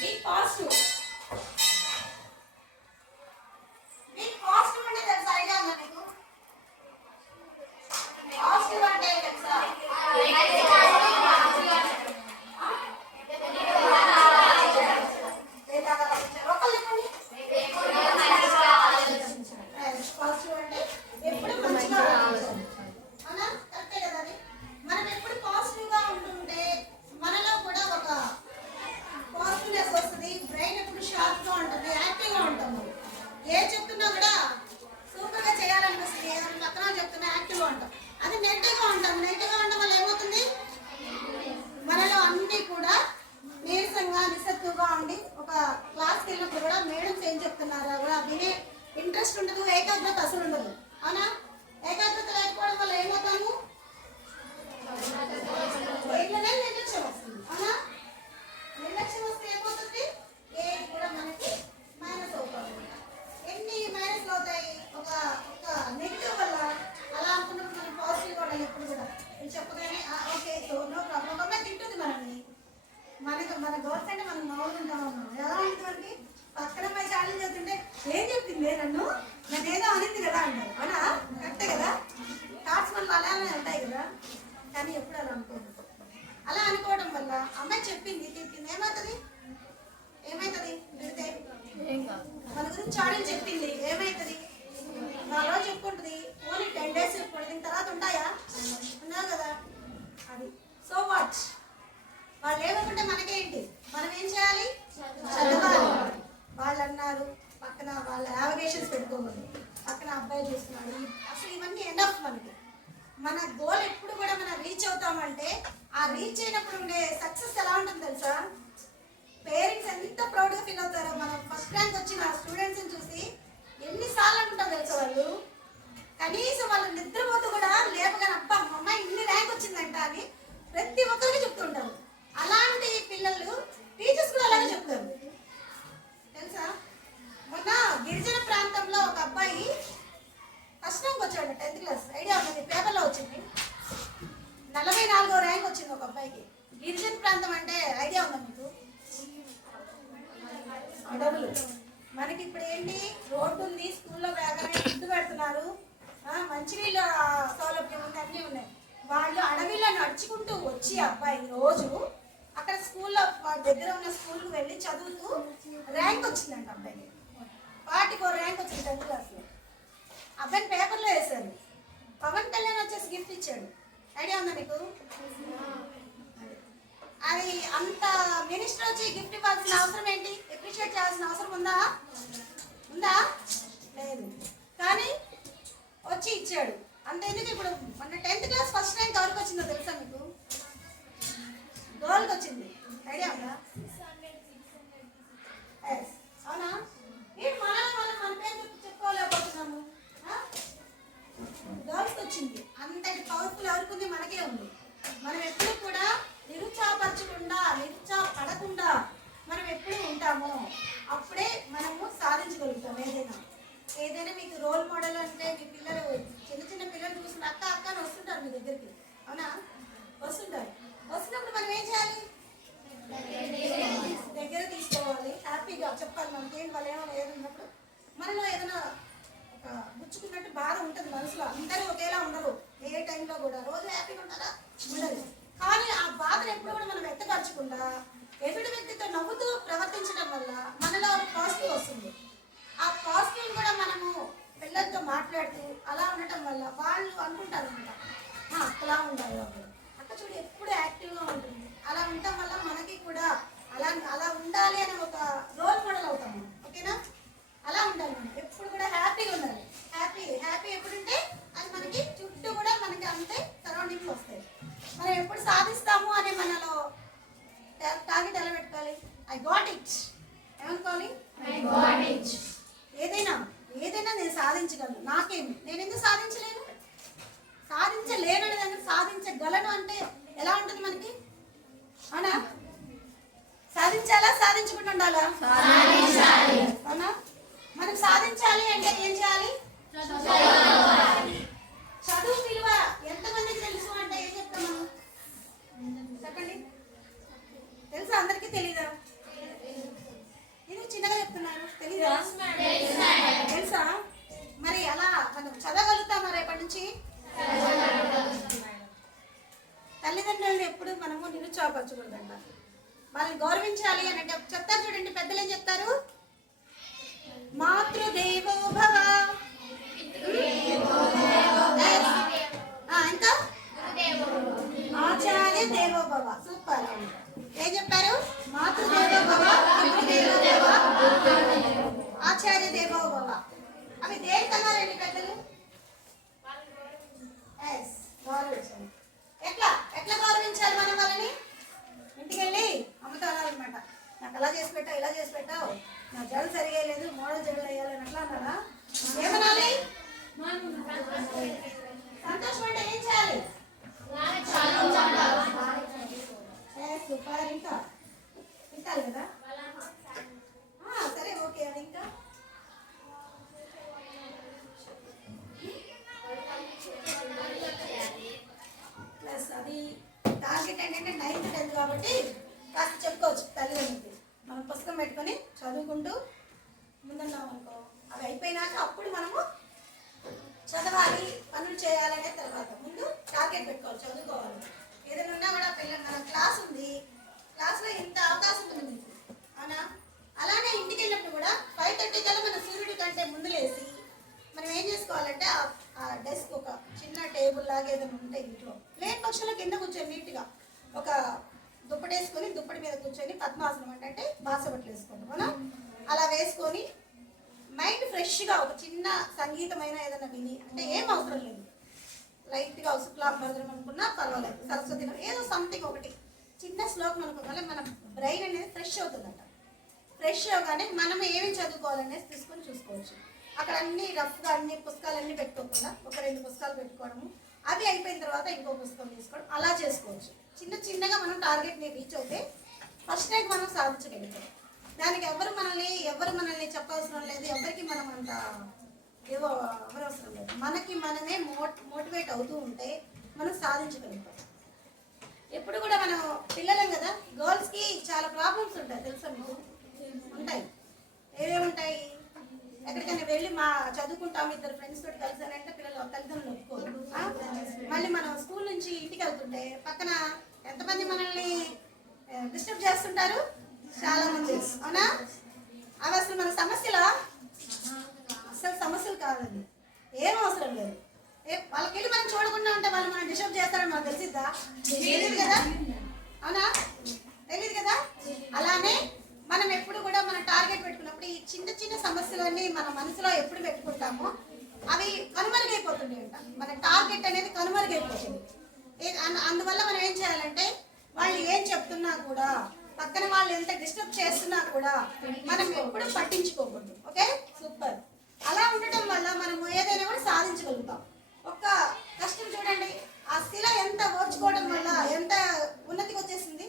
బీ పాజిటివ్. అంటే తెలుసా? ఐడియా ఉందా మీకు? పాజిటివ్ అంటే తెలుసా? పాజిటివ్ అంటే ఎప్పుడు మంచిగా ఆలోచించాలి. అవునా? కరెక్టే కదా? అది మనం ఎప్పుడు పాజిటివ్గా ఉంటుంటే మనలో కూడా ఒక పాజిటివ్నెస్ వస్తుంది. బ్రెయిన్ ఎప్పుడు షార్ప్గా ఉంటుంది, యాక్టివ్గా ఉంటాము. ఏ చెప్తున్నా కూడా సూపర్గా చేయాలనిపిస్తుంది. ఏదైనా పక్కన చెప్తున్నా యాక్టివ్గా ఉంటాం. అది నెగిటివ్గా ఉంటాం. నెగిటివ్గా ఉండడం వల్ల ఏమవుతుంది? మనలో అన్నీ కూడా నీరసంగా నిస్సత్తుగా ఉండి ఒక క్లాస్కి వెళ్ళినప్పుడు కూడా మేడమ్స్ ఏం చెప్తున్నారా కూడా వినే ఇంట్రెస్ట్ ఉండదు, ఏకాగ్రత అసలు ఉండదు. అవునా? ఏకాగ్రత లేకపోవడం వల్ల ఏమవుతాము? ఇట్లనే నిర్లక్ష్యం వస్తుంది. అవునా? నిర్లక్ష్యం వస్తే ఏమవుతుంది? ఏది కూడా మనకి మైనస్ అవుతుంది. ఎన్ని మైనస్లు అవుతాయి? ఒక నెగిటివ్ వల్ల. అలా అనుకున్నప్పుడు మనం పాజిటివ్గా ఉండాలి ఎప్పుడు కూడా. నేను చెప్పగానే ఓకే సో నో ప్రాబ్లం. ఒక అమ్మాయి తింటుంది మనల్ని, మన గర్ల్ ఫ్రెండ్ మనం నవ్వుకుంటాం. ఎలా ఉంటుంది మనకి? పక్కన అమ్మాయి ఛాలెంజ్ చేస్తుంటే ఏం చెప్పింది నన్ను ఏదో అనింది కదా అంటారు. అవునా? కరెక్టే కదా? థాట్స్ మనలో అలానే ఉంటాయి కదా. కానీ ఎప్పుడు అలా అనుకోదు. అలా అనుకోవడం వల్ల అమ్మాయి చెప్పింది తిప్పింది ఏమవుతుంది? తిడితే మన గురించి చాడీలు చెప్పింది ఏమవుతుంది? నాలో చెప్పుకుంటుంది. Only 10 days చెప్పుకుంటుంది. తర్వాత ఉంటాయా? ఉన్నావు కదా. అది సో వాట్ వాళ్ళు ఏమనుకుంటే మనకేంటి? మనం ఏం చేయాలి? చదవాలి. వాళ్ళు అన్నారు పక్కన వాళ్ళ యావిగేషన్స్ పెట్టుకోకూడదు. పక్కన అబ్బాయి చూస్తున్నాడు. అసలు ఇవన్నీ ఎనఫ్ మనకి. మన గోల్ ఎప్పుడు కూడా మనం రీచ్ అవుతామంటే ఆ రీచ్ అయినప్పుడు ఉండే సక్సెస్ ఎలా ఉంటుంది తెలుసా? పేరెంట్స్ ఎంత ప్రౌడ్గా ఫీల్ అవుతారో. మనం ఫస్ట్ ర్యాంక్ వచ్చిన స్టూడెంట్స్ని చూసి ఎన్నిసార్లు అనుకుంటారు తెలుసా? వాళ్ళు కనీసం వాళ్ళు నిద్రపోతూ కూడా లేపగానే అబ్బా మా అమ్మాయి ఇన్ని ర్యాంక్ వచ్చిందంట అని ప్రతి ఒక్కరికి చెప్తుంటారు. అలాంటి పిల్లలు టీచర్స్ కూడా అలాగే చెప్తారు తెలుసా? మొన్న గిరిజన ప్రాంతంలో ఒక అబ్బాయి ఫస్ట్ ర్యాంక్ వచ్చాడు 10th క్లాస్. ఐడియా ఉంది? పేపర్లో వచ్చింది. 44వ ర్యాంక్ వచ్చింది ఒక అబ్బాయికి. గిరిజన ప్రాంతం అంటే ఐడియా ఉందా మీకు? అడవులు. మనకి ఇప్పుడు ఏంటి? రోడ్డు ఉంది, స్కూల్లో వేగానే ఫుడ్ పెడుతున్నారు, మంచినీళ్ళ సౌలభ్యం ఉంది, అన్నీ ఉన్నాయి. వాళ్ళు అడవిలో నడుచుకుంటూ వచ్చి అబ్బాయి రోజు అక్కడ స్కూల్లో వాళ్ళ దగ్గర ఉన్న స్కూల్కి వెళ్ళి చదువుతూ ర్యాంక్ వచ్చిందంట అబ్బాయికి. 44 ర్యాంక్ వచ్చింది 10th క్లాస్లో. అబ్బాయిని పేపర్లో వేశారు. పవన్ కళ్యాణ్ వచ్చేసి గిఫ్ట్ ఇచ్చాడు. ఐడియా ఉందా మీకు? అది అంత మినిస్టర్ వచ్చి గిఫ్ట్ ఇవ్వాల్సిన అవసరం ఏంటి? అప్రిషియేట్ చేయాల్సిన అవసరం ఉందా? లేదు. కానీ వచ్చి ఇచ్చాడు. అంతెందుకు ఇప్పుడు మన 10th క్లాస్ ఫస్ట్ ర్యాంక్ ఎవరికి వచ్చిందో తెలుసా మీకు? గర్ల్కి వచ్చింది. ఐడియా ఉందా? Yes. అవునా? ఏంటి మన పేరు చెప్పుకోలేకపోతున్నాము? గర్ల్స్కి వచ్చింది. అంతటి పవర్ఫుల్ ఎవరికి ఉంది? మనకే ఉంది. మనం ఎప్పుడు కూడా నిరుత్సాహపరచకుండా నిరుత్సాహపడకుండా మనం ఎప్పుడు ఉంటామో అప్పుడే మనము సాధించగలుగుతాం. ఏదైనా మీకు రోల్ మోడల్ అంటే మీ పిల్లలు చిన్న పిల్లలు చూసిన అక్క అని వస్తుంటారు మీ దగ్గరికి. అవునా? వస్తుంటారు. వస్తున్నప్పుడు మనం ఏం చేయాలి? దగ్గర తీసుకోవాలి. హ్యాపీగా చెప్పాలి. మనకేం వాళ్ళు ఏదన్నప్పుడు మనలో ఏదైనా ఒక గుచ్చుకున్నట్టు బాధ ఉంటుంది మనసులో. అందరూ ఒకేలా ఉండరు. ఏ టైంలో కూడా రోజు హ్యాపీగా ఉంటారా? ఉండదు. కానీ ఆ బాధను ఎప్పుడు కూడా మనం వ్యక్తపరచకుండా ఎదుటి వ్యక్తితో నవ్వుతూ ప్రవర్తించడం వల్ల మనలో ఒక పాజిటివ్ వస్తుంది. ఆ పాజిటివ్ కూడా మనము పిల్లలతో మాట్లాడుతూ అలా ఉండటం వల్ల వాళ్ళు అనుకుంటారు అనమాట, అక్కలా ఉండాలి వాళ్ళు, అక్క చూడు ఎప్పుడు యాక్టివ్గా ఉంటుంది. అలా ఉండటం వల్ల మనకి కూడా అలా ఉండాలి అని ఒక రోల్ మోడల్ అవుతాం మనం. ఓకేనా? అలా ఉండాలి. మనం ఎప్పుడు కూడా హ్యాపీగా ఉండాలి. హ్యాపీ ఎప్పుడుంటే అది మనకి చుట్టూ కూడా మనకి అంతే సరౌండింగ్స్ వస్తాయి. మనం ఎప్పుడు సాధిస్తాము అనే మనలో టార్గెట్ ఎలా పెట్టుకోవాలి? I got it. ఏమనుకోవాలి? I got it. ఏదైనా నేను సాధించగలను. నాకేమి, నేను ఎందుకు సాధించలేను? సాధించలేను దాన్ని సాధించగలను అంటే ఎలా ఉంటుంది మనకి? అవునా? సాధించాలా? సాధించకుండా ఉండాలా? అవునా? మనం సాధించాలి అంటే ఏం చేయాలి? చదువు విలువ ఎంతమందికి తెలుసు అంటే ఏం చెప్తాం మనం? చెప్పండి. తెలుసా? అందరికీ తెలీదా? ఎందుకు చిన్నగా చెప్తున్నారు? తెలీదా? తెలుసా? మరి అలా మనం చదవగలుగుతామా రేపటి నుంచి? తల్లిదండ్రులను ఎప్పుడు మనము నిరుత్సాహపరచకూడదంట. వాళ్ళని గౌరవించాలి అని అంటే చెప్తారు చూడండి, పెద్దలు ఏం చెప్తారు? మాతృదేవో భవ. ఇంకా ఆచార్య దేవో భవ. సూపర్. ఏం చెప్పారు? మాతృదేవో భవ, పితృదేవో భవ, ఆచార్య దేవో భవ. అవి దేనికన్నారండి పెద్దలు? గౌరవించాలి. ఎట్లా గౌరవించాలి మనం వాళ్ళని? ఇంటికి వెళ్ళి అమ్మతో అనాలన్నమాట, నాకు అలా చేసి పెట్టావు, ఇలా చేసి పెట్టావు, నా జడలు సరిగా లేదు, మోడల్ జడలు వేయాలని అట్లా అన్నారా? ఏమనాలి? సంతోషం అంటే ఏం చేయాలి? సూపర్. ఇంకా వింటారు కదా? సరే, ఓకే. అది ఇంకా ప్లస్ అది టార్గెట్ ఏంటంటే 9th 10th కాబట్టి కాస్త చెప్పుకోవచ్చు తల్లిదండ్రులకి. మనం పుస్తకం పెట్టుకొని చదువుకుంటూ ముందున్నాం అనుకో, అవి అయిపోయినాక అప్పుడు మనము చదవాలి, పనులు చేయాలనే తర్వాత ముందు టార్గెట్ పెట్టుకోవాలి, చదువుకోవాలి. ఏదైనా ఉన్నా కూడా మన క్లాస్ ఉంది, క్లాస్లో ఇంత అవకాశం ఉంటుంది మీకు. అవునా? అలానే ఇంటికి వెళ్ళినప్పుడు కూడా 5:30 కల్లా మన సూర్యుడి కంటే ముందు లేసి మనం ఏం చేసుకోవాలంటే ఆ డెస్క్ ఒక చిన్న టేబుల్ లాగా ఏదైనా ఉంటే ఇంట్లో లేని పక్షంలో కింద కూర్చొని నీట్గా ఒక దుప్పటి వేసుకొని దుప్పటి మీద కూర్చొని పద్మాసనం అంటే బాసబట్లు వేసుకుంటాం. అవునా? అలా వేసుకొని మైండ్ ఫ్రెష్గా ఒక చిన్న సంగీతమైన ఏదైనా విని, అంటే ఏం అవసరం లేదు, లైట్గా శుక్లాంబరదనం అనుకున్నా పర్వాలేదు, సరస్వతి ఏదో సంథింగ్ ఒకటి చిన్న శ్లోకం అనుకోవాలి. మన బ్రెయిన్ అనేది ఫ్రెష్ అవుతుందంట. ఫ్రెష్ అవగానే మనం ఏమి చదువుకోవాలనేది తీసుకొని చూసుకోవచ్చు. అక్కడ అన్ని రఫ్గా అన్ని పుస్తకాలన్నీ పెట్టుకోకుండా ఒక 2 పుస్తకాలు పెట్టుకోవడము, అవి అయిపోయిన తర్వాత ఇంకో పుస్తకం తీసుకోవడం, అలా చేసుకోవచ్చు. చిన్నగా మనం టార్గెట్ని రీచ్ అవుతే ఫస్ట్ ర్యాంక్ మనం సాధించగలుగుతాం. దానికి ఎవరు మనల్ని చెప్పవసరం లేదు, ఎవరికి మనం అంత అవసరం లేదు. మనకి మనమే మోటివేట్ అవుతూ ఉంటే మనం సాధించగలుగుతాం. ఎప్పుడు కూడా మనం పిల్లలం కదా, గర్ల్స్కి చాలా ప్రాబ్లమ్స్ ఉంటాయి తెలుసా మీకు? ఉంటాయి. ఏవేవి ఉంటాయి? ఎక్కడికైనా వెళ్ళి చదువుకుంటాము 2 ఫ్రెండ్స్ తోటి కలిసి అంటే తల్లిదండ్రులు ఒప్పుకోరు. మళ్ళీ మనం స్కూల్ నుంచి ఇంటికి వెళ్తుంటే పక్కన ఎంతమంది మనల్ని డిస్టర్బ్ చేస్తుంటారు? చాలా మంది. అవునా? అవి అసలు మన సమస్యలా? అసలు సమస్యలు కాదండి, ఏం అవసరం లేదు. వాళ్ళకి వెళ్ళి మనం చూడకుండా ఉంటే వాళ్ళు మనం డిస్టర్బ్ చేస్తారని మనకు తెలిసిద్దా? తెలియదు కదా? అవునా? తెలియదు కదా? అలానే మనం ఎప్పుడు కూడా మన టార్గెట్ పెట్టుకున్నప్పుడు ఈ చిన్న సమస్యలన్నీ మన మనసులో ఎప్పుడు పెట్టుకుంటామో అవి కనుమరుగైపోతుంటాయి. మన టార్గెట్ కనుమరుగైపోతుంది. అందువల్ల మనం ఏం చేయాలంటే వాళ్ళు ఏం చెప్తున్నా కూడా, పక్కన వాళ్ళు ఎంత డిస్టర్బ్ చేస్తున్నా కూడా మనం ఎప్పుడు పట్టించుకోకూడదు. Okay, super. అలా ఉండటం వల్ల మనం ఏదైనా కూడా సాధించగలుగుతాం. ఒక్క కష్టం చూడండి, ఆ శిల ఎంత ఓర్చుకోవడం వల్ల ఎంత ఉన్నతికి వచ్చేసింది,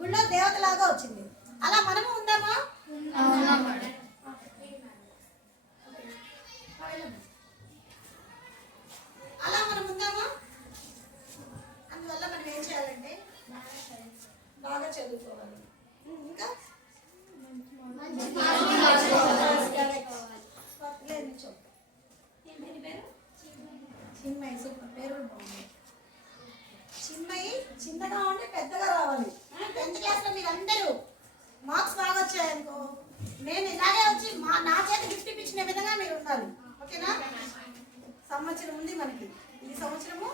గుళ్ళో దేవతలాగా వచ్చింది. అలా మనము ఉందామా? అలా మనం ఉందామా? అందువల్ల మనం ఏం చేయాలంటే బాగా చదువుకోవాలి. ఇంకా చిన్మయి, సూపర్, పేరు కూడా బాగుంది. చిన్మయి చిన్నగా ఉంటే పెద్దగా రావాలి. 10th క్లాస్లో మీరు అందరూ మార్క్స్ బాగా వచ్చాయనుకో, నేను ఇలాగే వచ్చి నా చేతి గిఫ్ట్ ఇప్పించిన విధంగా మీరు ఉండాలి. ఓకేనా? సంవత్సరం ఉంది మనకి. ఈ సంవత్సరము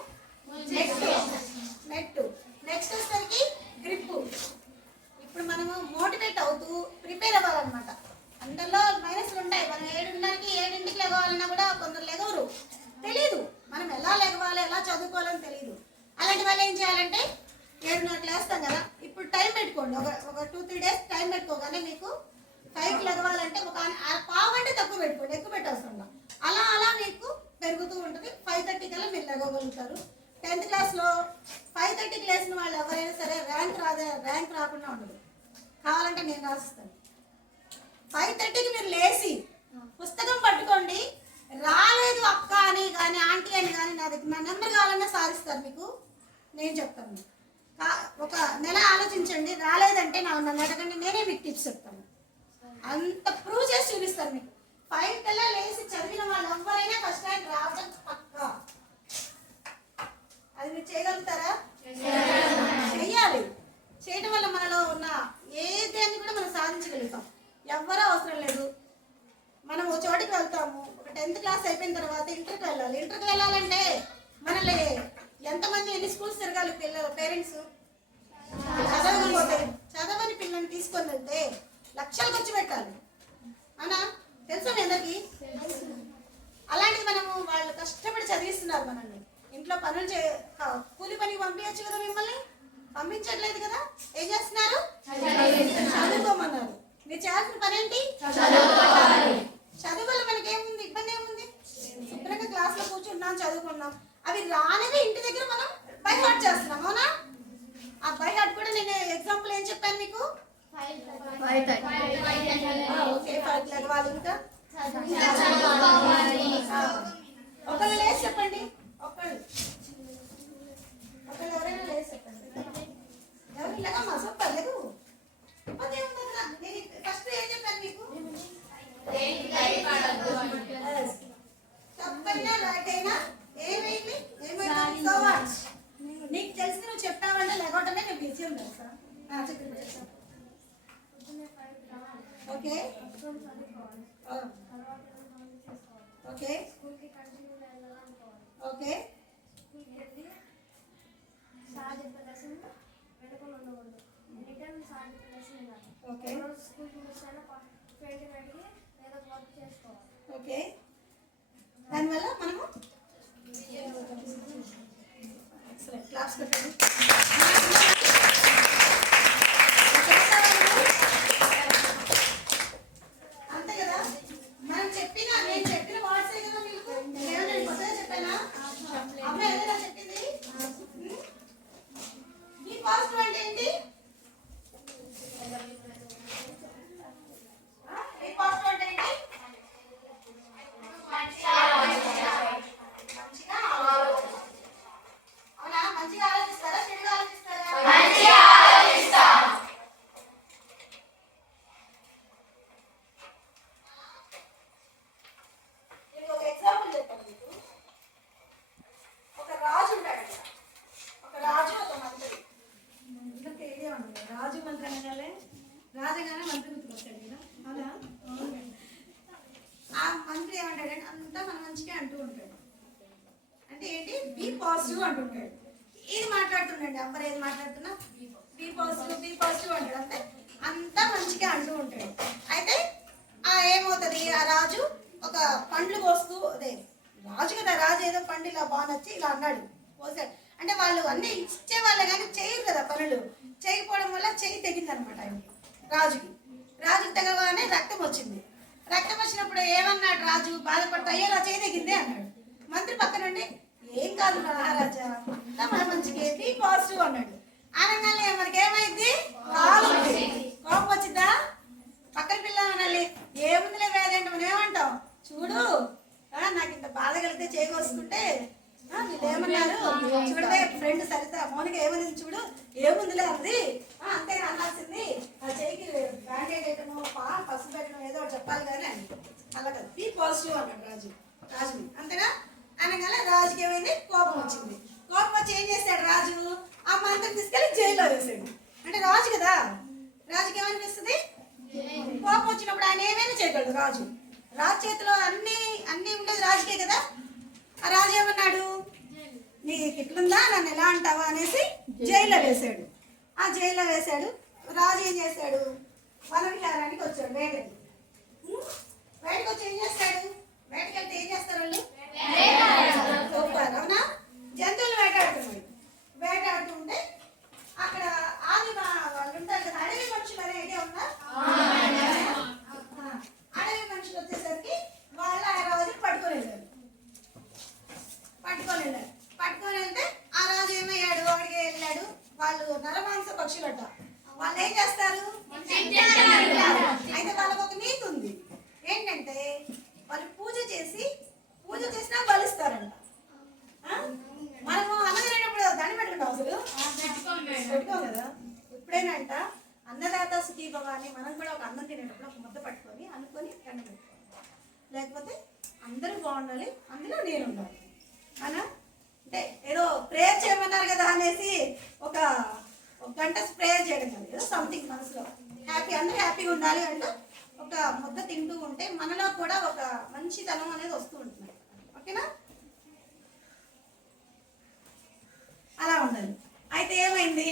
నెక్స్ట్ వచ్చేసరికి గ్రిప్. ఇప్పుడు మనము మోటివేట్ అవుతూ ప్రిపేర్ అవ్వాలన్నమాట. అందరిలో మైనస్లు ఉంటాయి. మనం 7:30కి లెగవాలన్నా కూడా కొందరు లెగవరు, తెలీదు మనం ఎలా లెగవాలి, ఎలా చదువుకోవాలని తెలియదు. అలాంటి వాళ్ళు ఏం చేయాలంటే 7:30కి లేస్తాం కదా, ఇప్పుడు టైం పెట్టుకోండి. ఒక 2-3 డేస్ టైం పెట్టుకోగానే మీకు 5కి లెగవాలంటే ఒక పావు గంట తక్కువ పెట్టుకోండి, ఎక్కువ పెట్టవసరం. అలా మీకు పెరుగుతూ ఉంటుంది. 5:30 కల్లా మీరు లెగవగలుగుతారు. 10th క్లాస్లో 5:30కి లేచిన వాళ్ళు ఎవరైనా సరే ర్యాంక్ రాకుండా ఉండదు. కావాలంటే నేను రాసిస్తాను. 5:30కి మీరు లేచి పుస్తకం పట్టుకోండి. రాలేదు అక్క అని కానీ ఆంటీ అని కానీ నా నెంబర్ కావాలన్నా సాధిస్తారు. మీకు నేను చెప్తాను. ఒక నెల ఆలోచించండి, రాలేదంటే నన్ను అడగండి, నేనే మీకు టిప్స్ చెప్తాను. అంత ప్రూవ్ చేసి చూపిస్తాను మీకు. 5 కల్లా లేచి చదివిన వాళ్ళు ఎవరైనా ఫస్ట్ ర్యాంక్ రావడం పక్కా. అది మీరు చేయగలుగుతారా? చెయ్యాలి. చేయడం వల్ల మనలో ఉన్న ఏదాన్ని కూడా మనం సాధించగలుగుతాం. ఎవ్వరూ అవసరం లేదు. మనం ఒక చోటికి వెళ్తాము. ఒక 10th క్లాస్ అయిపోయిన తర్వాత ఇంటర్కి వెళ్ళాలి. ఇంటర్కి వెళ్ళాలంటే మనల్ని ఎంతమంది ఎన్ని స్కూల్స్ తిరగాలి పేరెంట్స్? చదవని పిల్లల్ని తీసుకొని వెళ్తే లక్షలు ఖర్చు పెట్టాలి. అవునా? తెలుసా మీ అందరికి? అలాంటిది మనము వాళ్ళు కష్టపడి చదివిస్తున్నారు మనల్ని. ఇంట్లో పనులు కూలి పనికి పంపించచ్చు కదా, మిమ్మల్ని పంపించట్లేదు కదా. ఏం చేస్తున్నారు? చదువుకోమన్నారు. మీరు చేయాల్సిన పని ఏంటి? చదువు వల్ల మనకేముంది? ఇబ్బంది ఏముంది? శుభ్రంగా క్లాస్లో కూర్చుంటున్నాం, చదువుకున్నాం. అవి రానివి ఇంటి దగ్గర మనం బై హార్ట్ చేస్తున్నాం. అవునా? ఆ బై హార్ట్ కూడా నేను ఎగ్జాంపుల్ ఏం చెప్పాను మీకు? ఓకే, 5 లెగవాలి. ఇంకా ఒకళ్ళు లేచి చెప్పండి. ఒకళ్ళు ఎవరైనా లేచి చెప్పండి. ఎవరు ఇలాగమ్మా సూపర్ లెగు. నేను ఫస్ట్ ఏం చెప్పాను మీకు? తప్పైనా రైట్ అయినా ఏమైంది? నీకు తెలిసి నువ్వు చెప్పావంటే లేకపోవటమే నేను విజయం తెలుసా? Okay okay okay okay. దానివల్ల మనము క్లాస్ పెట్టండి. అంతే కదా, నేను చెప్పిన వాట్సే కదా మీకు. నేను కొత్తగా చెప్పానా? అమ్మాయి ఏదైనా చెప్పింది. మీ పాజిటివ్ అంటే ఏంటి? మీ పాజిటివ్ అంటే ఏంటి? అవునా? మంచిగా ఆలోచిస్తారా, చెడుగా ఆలోచిస్తారా? నేను ఒక ఎగ్జాంపుల్ చెప్తాను మీకు. ఒక రాజు ఉంటాడు. ఒక రాజు, ఒక మంత్రి. ఇంకా ఐడియా ఉంటుంది. రాజు మంత్రి అనగానే రాజుగానే మంత్రి గుర్తుకొచ్చాడు కదా. అవునా? ఆ మంత్రి ఏమంటాడంటే అంతా మన మంచిగా అంటూ ఉంటాడు. అంటే ఏంటి? బీ పాజిటివ్ అంటుంటాడు. ఇది మాట్లాడుతుండండి, అబ్బాయి ఏది మాట్లాడుతున్నా బీ పాజిటివ్ అంటాడు. అంతే, అంతా మంచిగా అంటూ ఉంటాడు. అయితే ఏమవుతుంది? ఆ రాజు ఒక పండ్లు కోస్తూ, అదే రాజు కదా, రాజు ఏదో పండు ఇలా బాగా నచ్చి ఇలా అన్నాడు, కోసాడు. అంటే వాళ్ళు అన్నీ ఇచ్చేవాళ్ళే కానీ చేయరు కదా పనులు. చేయకపోవడం వల్ల చెయ్యి తెగిందనమాట ఆయనకి, రాజుకి. రాజుకి తెగగానే రక్తం వచ్చింది. రక్తం వచ్చినప్పుడు ఏమన్నాడు రాజు బాధపడతా, అయ్యో నా చేయి తెగిందే అన్నాడు. మంత్రి పక్కనండి ఏం కాదు మహారాజా, అంతా మన మంచికి, బీ పాజిటివ్ అన్నాడు. అనగానే మనకి ఏమైంది, కోపం వచ్చిందా? పక్కన పిల్ల అనాలి, ఏముందిలే వేదంటే మనం ఏమంటాం, చూడు నాకు ఇంత బాధ కలిగితే చేయకొసుకుంటే వీళ్ళు ఏమన్నారు చూడవే, ఫ్రెండ్ సరిత మౌనిక ఏమని చూడు, ఏముందిలే అంది, అంతే అనాల్సింది, ఆ చేయికి బ్యాండేడ్ వేయటము పసుపు పెట్టడం ఏదో చెప్పాలి కానీ అని. అలా కదా, బీ పాజిటివ్ అన్నాడు రాజుని. అంతేనా? అనగానే రాజుకి ఏమైంది, కోపం వచ్చింది. కోపం వచ్చి ఏం చేశాడు రాజు, ఆ మంత్రిని తీసుకెళ్ళి జైల్లో వేసాడు. అంటే రాజు కదా, రాజుకి ఏమనిపిస్తుంది, కోపం వచ్చినప్పుడు ఆయన ఏమైనా చేయగలడు రాజు. రాజు చేతిలో అన్నీ ఉండేది రాజుకే కదా. ఆ రాజు ఏమన్నాడు, నీకు ఇట్లుందా, నన్ను ఎలా అంటావా అనేసి జైల్లో వేశాడు. ఆ జైల్లో వేశాడు. రాజు ఏం చేశాడు, వన విహారానికి వచ్చాడు వేటకి. వేటకి వచ్చి ఏం చేస్తాడు, వేటకి వెళ్తే ఏం చేస్తారు వాళ్ళు, అవునా, జంతువులు వేటాడుతున్నాడు. వేటాడుతూ ఉంటే అక్కడ ఆది వాళ్ళు ఉంటారు కదా, అడవి మనుషులు అనే ఐడియా ఉందా? అడవి మనుషులు వచ్చేసరికి వాళ్ళు ఆ రాజుని పట్టుకొని వెళ్ళారు. పట్టుకొని వెళ్తే ఆ రాజు ఏమయ్యాడు, అడిగి వెళ్ళాడు. వాళ్ళు నరమాంస పక్షులట, వాళ్ళు ఏం చేస్తారు, అయితే వాళ్ళకు ఒక నీతి ఉంది. ఏంటంటే వాళ్ళు పూజ చేసినా బలిస్తారంట. మనము అన్నం తినేటప్పుడు దండం పెట్టుకుంటాం, అసలు పెట్టుకోం కదా. ఎప్పుడైనా అన్నదాత సుఖీభవ అని మనం కూడా ఒక అన్నం తినేటప్పుడు ఒక ముద్ద పట్టుకొని అనుకొని దండం పెట్టుకోవాలి. లేకపోతే అందరూ బాగుండాలి, అందులో నేను ఉండాలి అనా. అంటే ఏదో ప్రేయర్ చేయమన్నారు కదా అనేసి ఒక గంట ప్రేయర్ చేయడం కాదు, ఏదో సంథింగ్ మనసులో అందరూ హ్యాపీగా ఉండాలి అంటే ఒక ముద్ద తింటూ ఉంటే మనలో కూడా ఒక మంచితనం అనేది వస్తూ ఉంటుంది. ఓకేనా? అలా ఉండాలి. అయితే ఏమైంది,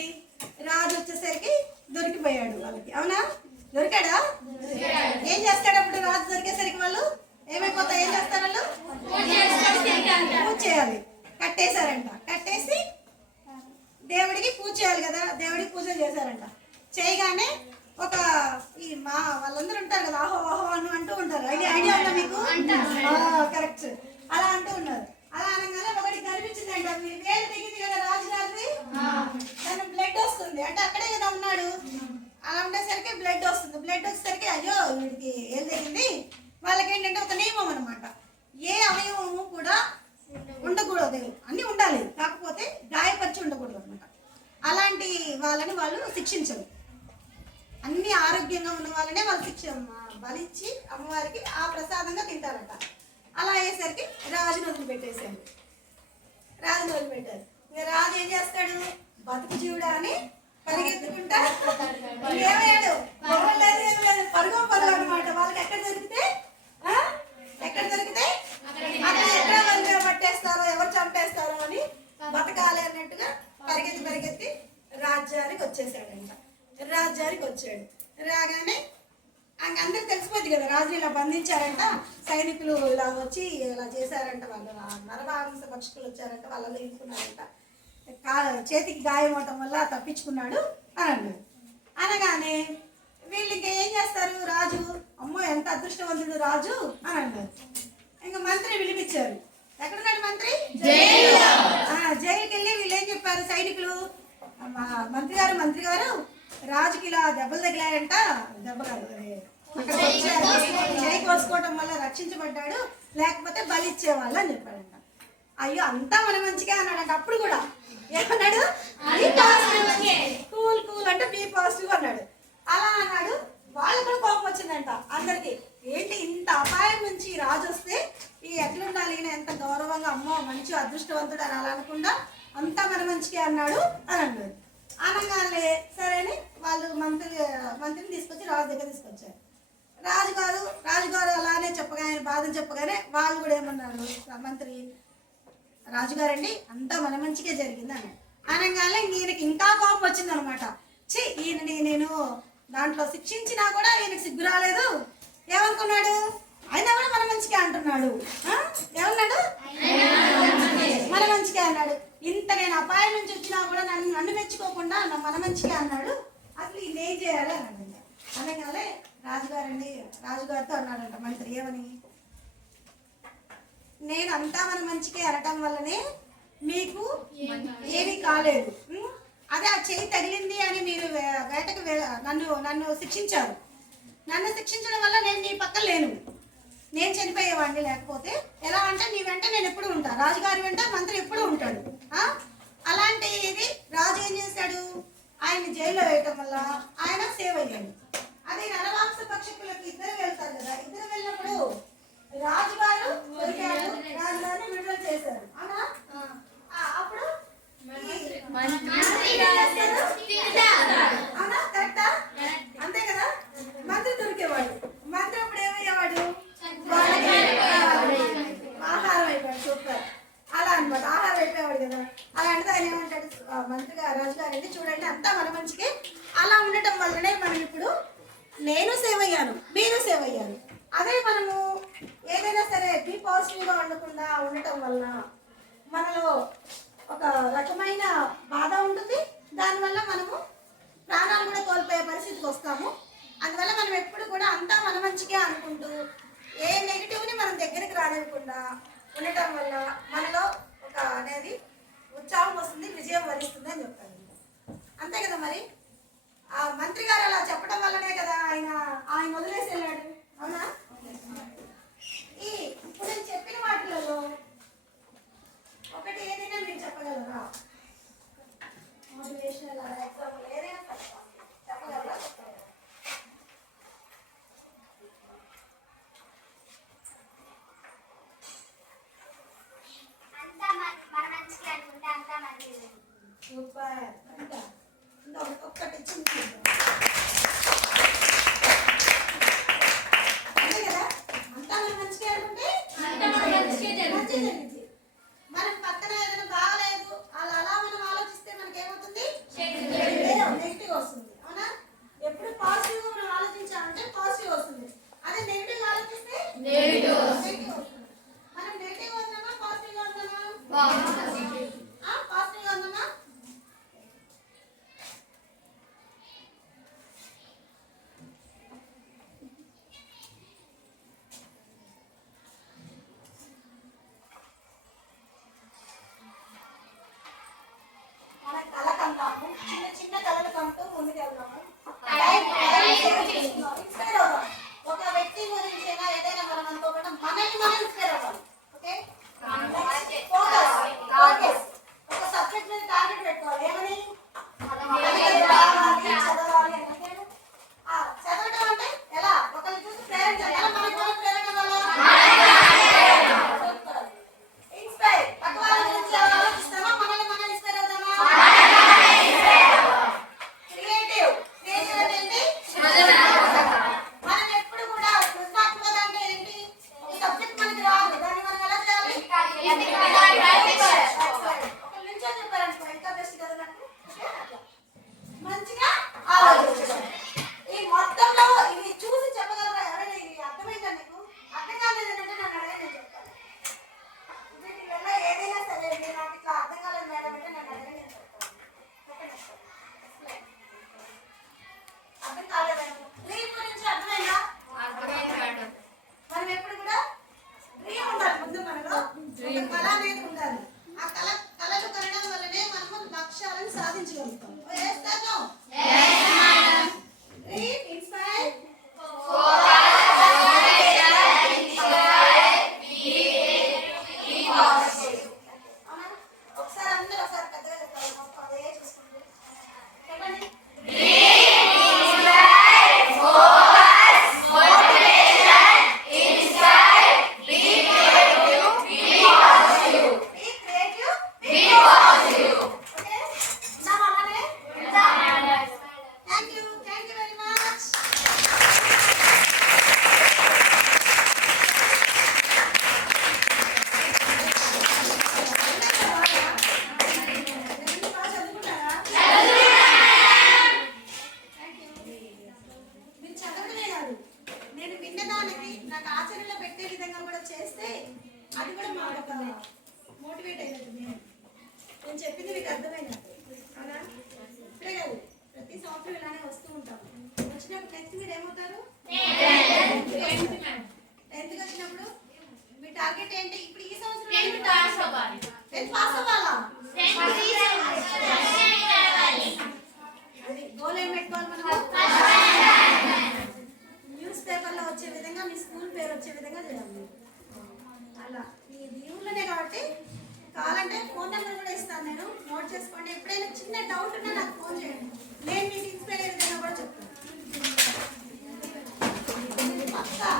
రాజు వచ్చేసరికి దొరికిపోయాడు వాళ్ళకి. అవునా, దొరికాడా? ఏం చేస్తాడు అప్పుడు రాజు దొరికేసరికి వాళ్ళు ఏమైపోతాయి, ఏం చేస్తారు వాళ్ళు, పూజ చేయాలి. కట్టేశారంట. కట్టేసి దేవుడికి పూజ చేయాలి కదా, దేవుడికి పూజలు చేశారంట. చేయగానే ఒక ఈ వాళ్ళందరూ ఉంటారు కదా, ఆహో ఆహో అని అంటూ ఉంటారు. ఐడియా ఉందా మీకు? కరెక్ట్, అలా అంటూ ఉన్నారు. అలా అనగానే ఒకటి కనిపించిందంట, వేలు తెగింది కదా రాజుగారిది, దాని బ్లడ్ వస్తుంది. అంటే అక్కడే కదా ఉన్నాడు, అలా ఉండేసరికి బ్లడ్ వస్తుంది. బ్లడ్ వచ్చేసరికి అయ్యో వీడికి ఏం తెగింది. వాళ్ళకి ఏంటంటే ఒక నియమం అనమాట, ఏ అవయవము కూడా ఉండకూడదు, అన్నీ ఉండాలి, కాకపోతే గాయపరిచి ఉండకూడదు అనమాట. అలాంటి వాళ్ళని వాళ్ళు శిక్షించరు. అన్ని ఆరోగ్యంగా ఉన్న వాళ్ళనే వాళ్ళు బలిచ్చి అమ్మవారికి ఆ ప్రసాదంగా తింటారట. అలా అయ్యేసరికి రాజుని వదిలిపెట్టేశాడు. రాజుని వదిలిపెట్టారు. రాజు ఏం చేస్తాడు, బతుకు జీవుడా అని పరిగెత్తుకుంటా ఏమయ్యాడు, పరుగు అనమాట. వాళ్ళకి ఎక్కడ దొరికితే ఎక్కడ వాళ్ళు పట్టేస్తారో, ఎవరు చంపేస్తారో అని బతకాలి అన్నట్టుగా పరిగెత్తి రాజ్యానికి వచ్చేసాడంట. రాజ్యానికి వచ్చాడు. రాగానే అందరికి తెలిసిపోద్ది కదా, రాజు ఇలా బంధించారంట, సైనికులు ఇలా వచ్చి ఇలా చేశారంట, వాళ్ళు నరమాంస పక్షులు వచ్చారంట, వాళ్ళలో ఇంకున్నారంట, చేతికి గాయం అవటం వల్ల తప్పించుకున్నాడు అని అన్నాడు. అనగానే వీళ్ళు ఇంకా ఏం చేస్తారు, రాజు అమ్మో ఎంత అదృష్టవంతుడు రాజు అని అన్నారు. ఇంకా మంత్రి పిలిపించారు. ఎక్కడున్నాడు మంత్రి? జైలుకి వెళ్ళి వీళ్ళు ఏం చెప్పారు సైనికులు, మంత్రి గారు రాజుకి ఇలా దెబ్బలు తగిలాయంట, దెబ్బ కాదు చేయి కోసుకోవటం వల్ల రక్షించబడ్డాడు, లేకపోతే బలి ఇచ్చేవాళ్ళు అని చెప్పాడంట. అయ్యో అంతా మన మంచిగా అన్నాడంట. అప్పుడు కూడా ఏమన్నాడు, కూల్ అంటే బీ పాజిటివ్ అన్నాడు. అలా అన్నాడు. వాళ్ళకు కూడా కోపం వచ్చిందంట అందరికి. ఏంటి ఇంత అపాయం నుంచి రాజు వస్తే ఈ ఎట్లుండాలి, ఈయన ఎంత గౌరవంగా అమ్మో మంచి అదృష్టవంతుడు అని అలా అనకుండా అంతా మన మంచిగా అన్నాడు అని అన్నాడు. అనగానే సరే అని వాళ్ళు మంత్రిని తీసుకొచ్చి రాజు దగ్గర తీసుకొచ్చారు. రాజుగారు అలానే చెప్పగానే బాధను చెప్పగానే వాళ్ళు కూడా ఏమన్నారు, మంత్రి రాజుగారండి అంతా మన మంచిగా జరిగింది అన్నాడు. అనగానే ఈయనకి ఇంకా కోపం వచ్చిందనమాట. ఈయనని నేను దాంట్లో శిక్షించినా కూడా ఈయనకి సిగ్గు రాలేదు. ఏమనుకున్నాడు, ఆయన కూడా మన మంచిగా అంటున్నాడు. ఏమన్నాడు, మన మంచిగా అన్నాడు. ఇంత నేను అపాయం నుంచి వచ్చినా కూడా నన్ను మెచ్చుకోకుండా మన మంచిగా అన్నాడు. అసలు ఇది ఏం చేయాలి అని అన్నాడు. అనగానే రాజుగారితో అన్నాడంట మంత్రి ఏమని, నేను అంతా మన మంచిగా అనటం వల్లనే మీకు ఏమీ కాలేదు. అదే ఆ చేయి తగిలింది అని మీరు వేటకు నన్ను శిక్షించారు. నన్ను శిక్షించడం వల్ల నేను నీ పక్కన లేను, నేను చనిపోయేవాడిని. లేకపోతే ఎలా అంటే నీ వెంట నేను ఎప్పుడు ఉంటా, రాజుగారి వెంట మంత్రి ఎప్పుడు ఉంటాడు. అలాంటి ఇది రాజు ఏం చేశాడు, ఆయన్ని జైల్లో వేయటం వల్ల ఆయన సేవ్ అయ్యాడు. అదే నరమాంస పక్షకులకు ఇద్దరు వెళ్తారు కదా, ఇద్దరు వెళ్ళినప్పుడు రాజుగారు దొరికాడు, రాజుగారిని విడుదల చేశారు. అవునా? అప్పుడు అవునా? కరెక్టా? అంతే కదా. మంత్రి దొరికేవాడు. మంత్రి అప్పుడు ఏమయ్యేవాడు, ఆహారం అయిపోయాడు. సూపర్. అలా అనమాట, ఆహారం అయిపోయేవాడు కదా. అలాంటిది ఆయన ఏమంటాడు, మంత్రిగా రాజుగారండి చూడండి అంతా మన మంచికి. అలా ఉండటం వల్లనే మనం ఇప్పుడు నేను సేవ్ అయ్యాను, మీరు సేవ్ అయ్యాను. అదే మనము ఏదైనా సరే పాజిటివ్గా ఉండకుండా ఉండటం వల్ల మనలో ఒక రకమైన బాధ ఉంటుంది. దానివల్ల మనము ప్రాణాలు కూడా కోల్పోయే పరిస్థితికి వస్తాము. అందువల్ల మనం ఎప్పుడు కూడా అంతా మన మంచిగా అనుకుంటూ ఏ నెగిటివ్ని మనం దగ్గరికి రానివ్వకుండా ఉండటం వల్ల మనలో ఒక అనేది ఉత్సాహం వస్తుంది, విజయం వరిస్తుంది అని చెప్తాను. అంతే కదా. మరి ఆ మంత్రి గారు అలా చెప్పడం వల్లనే కదా ఆయన వదిలేసి వెళ్ళాడు. అవునా? ఇప్పుడు నేను చెప్పిన వాటిలలో ఒకటి ఏదైనా మీరు చెప్పగలరా? మోటివేషనల్ ఎగ్జాంపుల్ ఏదైనా చెప్పగలరా? సూపర్. ఇంకా నెక్స్ట్ మీరు ఏమవుతారు? 10th వచ్చినప్పుడు మీ టార్గెట్ ఏంటి? ఇప్పుడు ఈ సంవత్సరం 10th పాస్ అవ్వాలా? గోల్ ఏం పెట్టుకోవాలి మనం? న్యూస్ పేపర్లో వచ్చే విధంగా మీ స్కూల్ పేరు వచ్చే విధంగా చేయాలి. అలా ఇది ఊళ్ళోనే కాబట్టి కావాలంటే ఫోన్ నెంబర్ కూడా ఇస్తాను, నేను నోట్ చేసుకోండి. ఎప్పుడైనా చిన్న డౌట్ ఉన్నా నాకు ఫోన్ చేయండి, నేను మీకు ఇన్స్పైర్ అయ్యే విధంగా కూడా చెప్తాను. పక్కా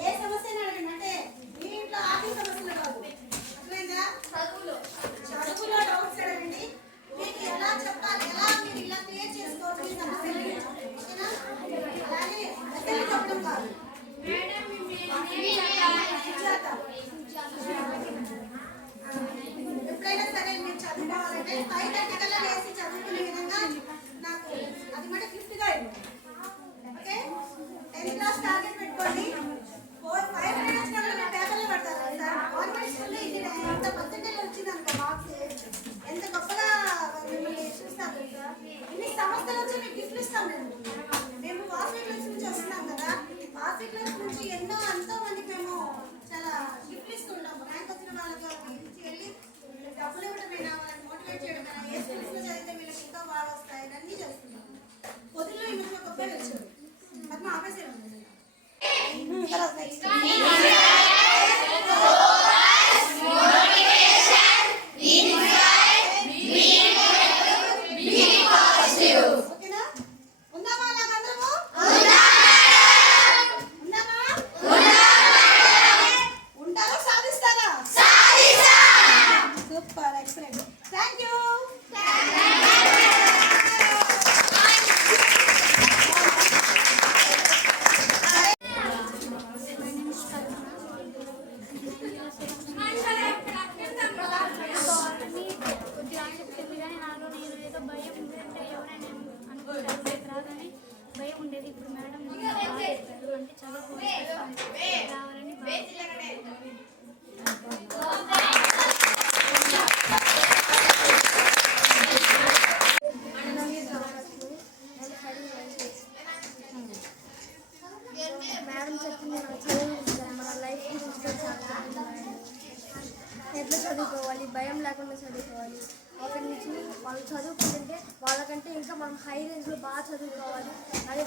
ఏ సమస్య అడగండి, అంటే మీ ఇంట్లో ఆర్థిక సమస్యలు కాదు, అర్థమైందా? చదువులో డౌట్స్ అడగండి, మీకు ఎలా చెప్పాలి, ఎలా మీరు ఇలా క్రియేట్ చేసుకోవచ్చు మీ సమస్యలు, ఓకేనా? అలానే అసలు చెప్పడం కాదు. ఎప్పుడైనా సరే మీరు చదువుకోవాలంటే 5:30 కల్లా లేచి చదువుకునే విధంగా నాకు అది మాట గిఫ్ట్గా ఇవ్వండి, ఓకే? 10th క్లాస్ టార్గెట్ పెట్టుకోండి. 5 minutes కల్లా మీరు పేపర్లో పడతారు సార్. గవర్నమెంట్ స్కూల్లో ఇది ఎంత పర్సెంటేజ్ వచ్చింది అనుకో మార్క్స్, ఎంత గొప్పగా మిమ్మల్ని చూస్తారు సార్. ఇన్ని సంవత్సరాల నుంచి మీకు గిఫ్ట్లు ఇస్తాం మేము వాసవి క్లాస్ నుంచి వస్తున్నాం కదా, వాసవి క్లాస్ నుంచి ఎంతో మందికి మేము చాలా గిఫ్ట్లు ఇస్తుంటాము. ర్యాంక్ వచ్చిన వాళ్ళకి ఇంటికి వెళ్ళి డబ్బులు ఇవ్వడమైనా, వాళ్ళని మోటివేట్ చేయడమైనా, ఏ స్కూల్స్లో చదివితే వీళ్ళకి ఇంకా బాగా వస్తాయి, అన్నీ చేస్తున్నాము. పొద్దుల్లో ఈ మధ్య గొప్ప వచ్చాడు అది మా ఆఫీసర్ ఉంది. ఓకేనా? ఉన్నామా అలాగందరము? ఉన్నామా? ఉంటారా? సాధిస్తారా? Super, excellent, thank you. భయం ఉండేది, ఇప్పుడు మేడం అంటే చదువుకోవాలి రావాలని మేడం చెప్పింది. మన చదువు మన లైఫ్ గురించి ఎట్లా చదువుకోవాలి, భయం లేకుండా చదువుకోవాలి. ఒకరి నుంచి వాళ్ళు చదువుకుంటుంటే వాళ్ళకంటే ఇంకా మనం హై రేంజ్లో బాగా చదువుకోవాలి. అదే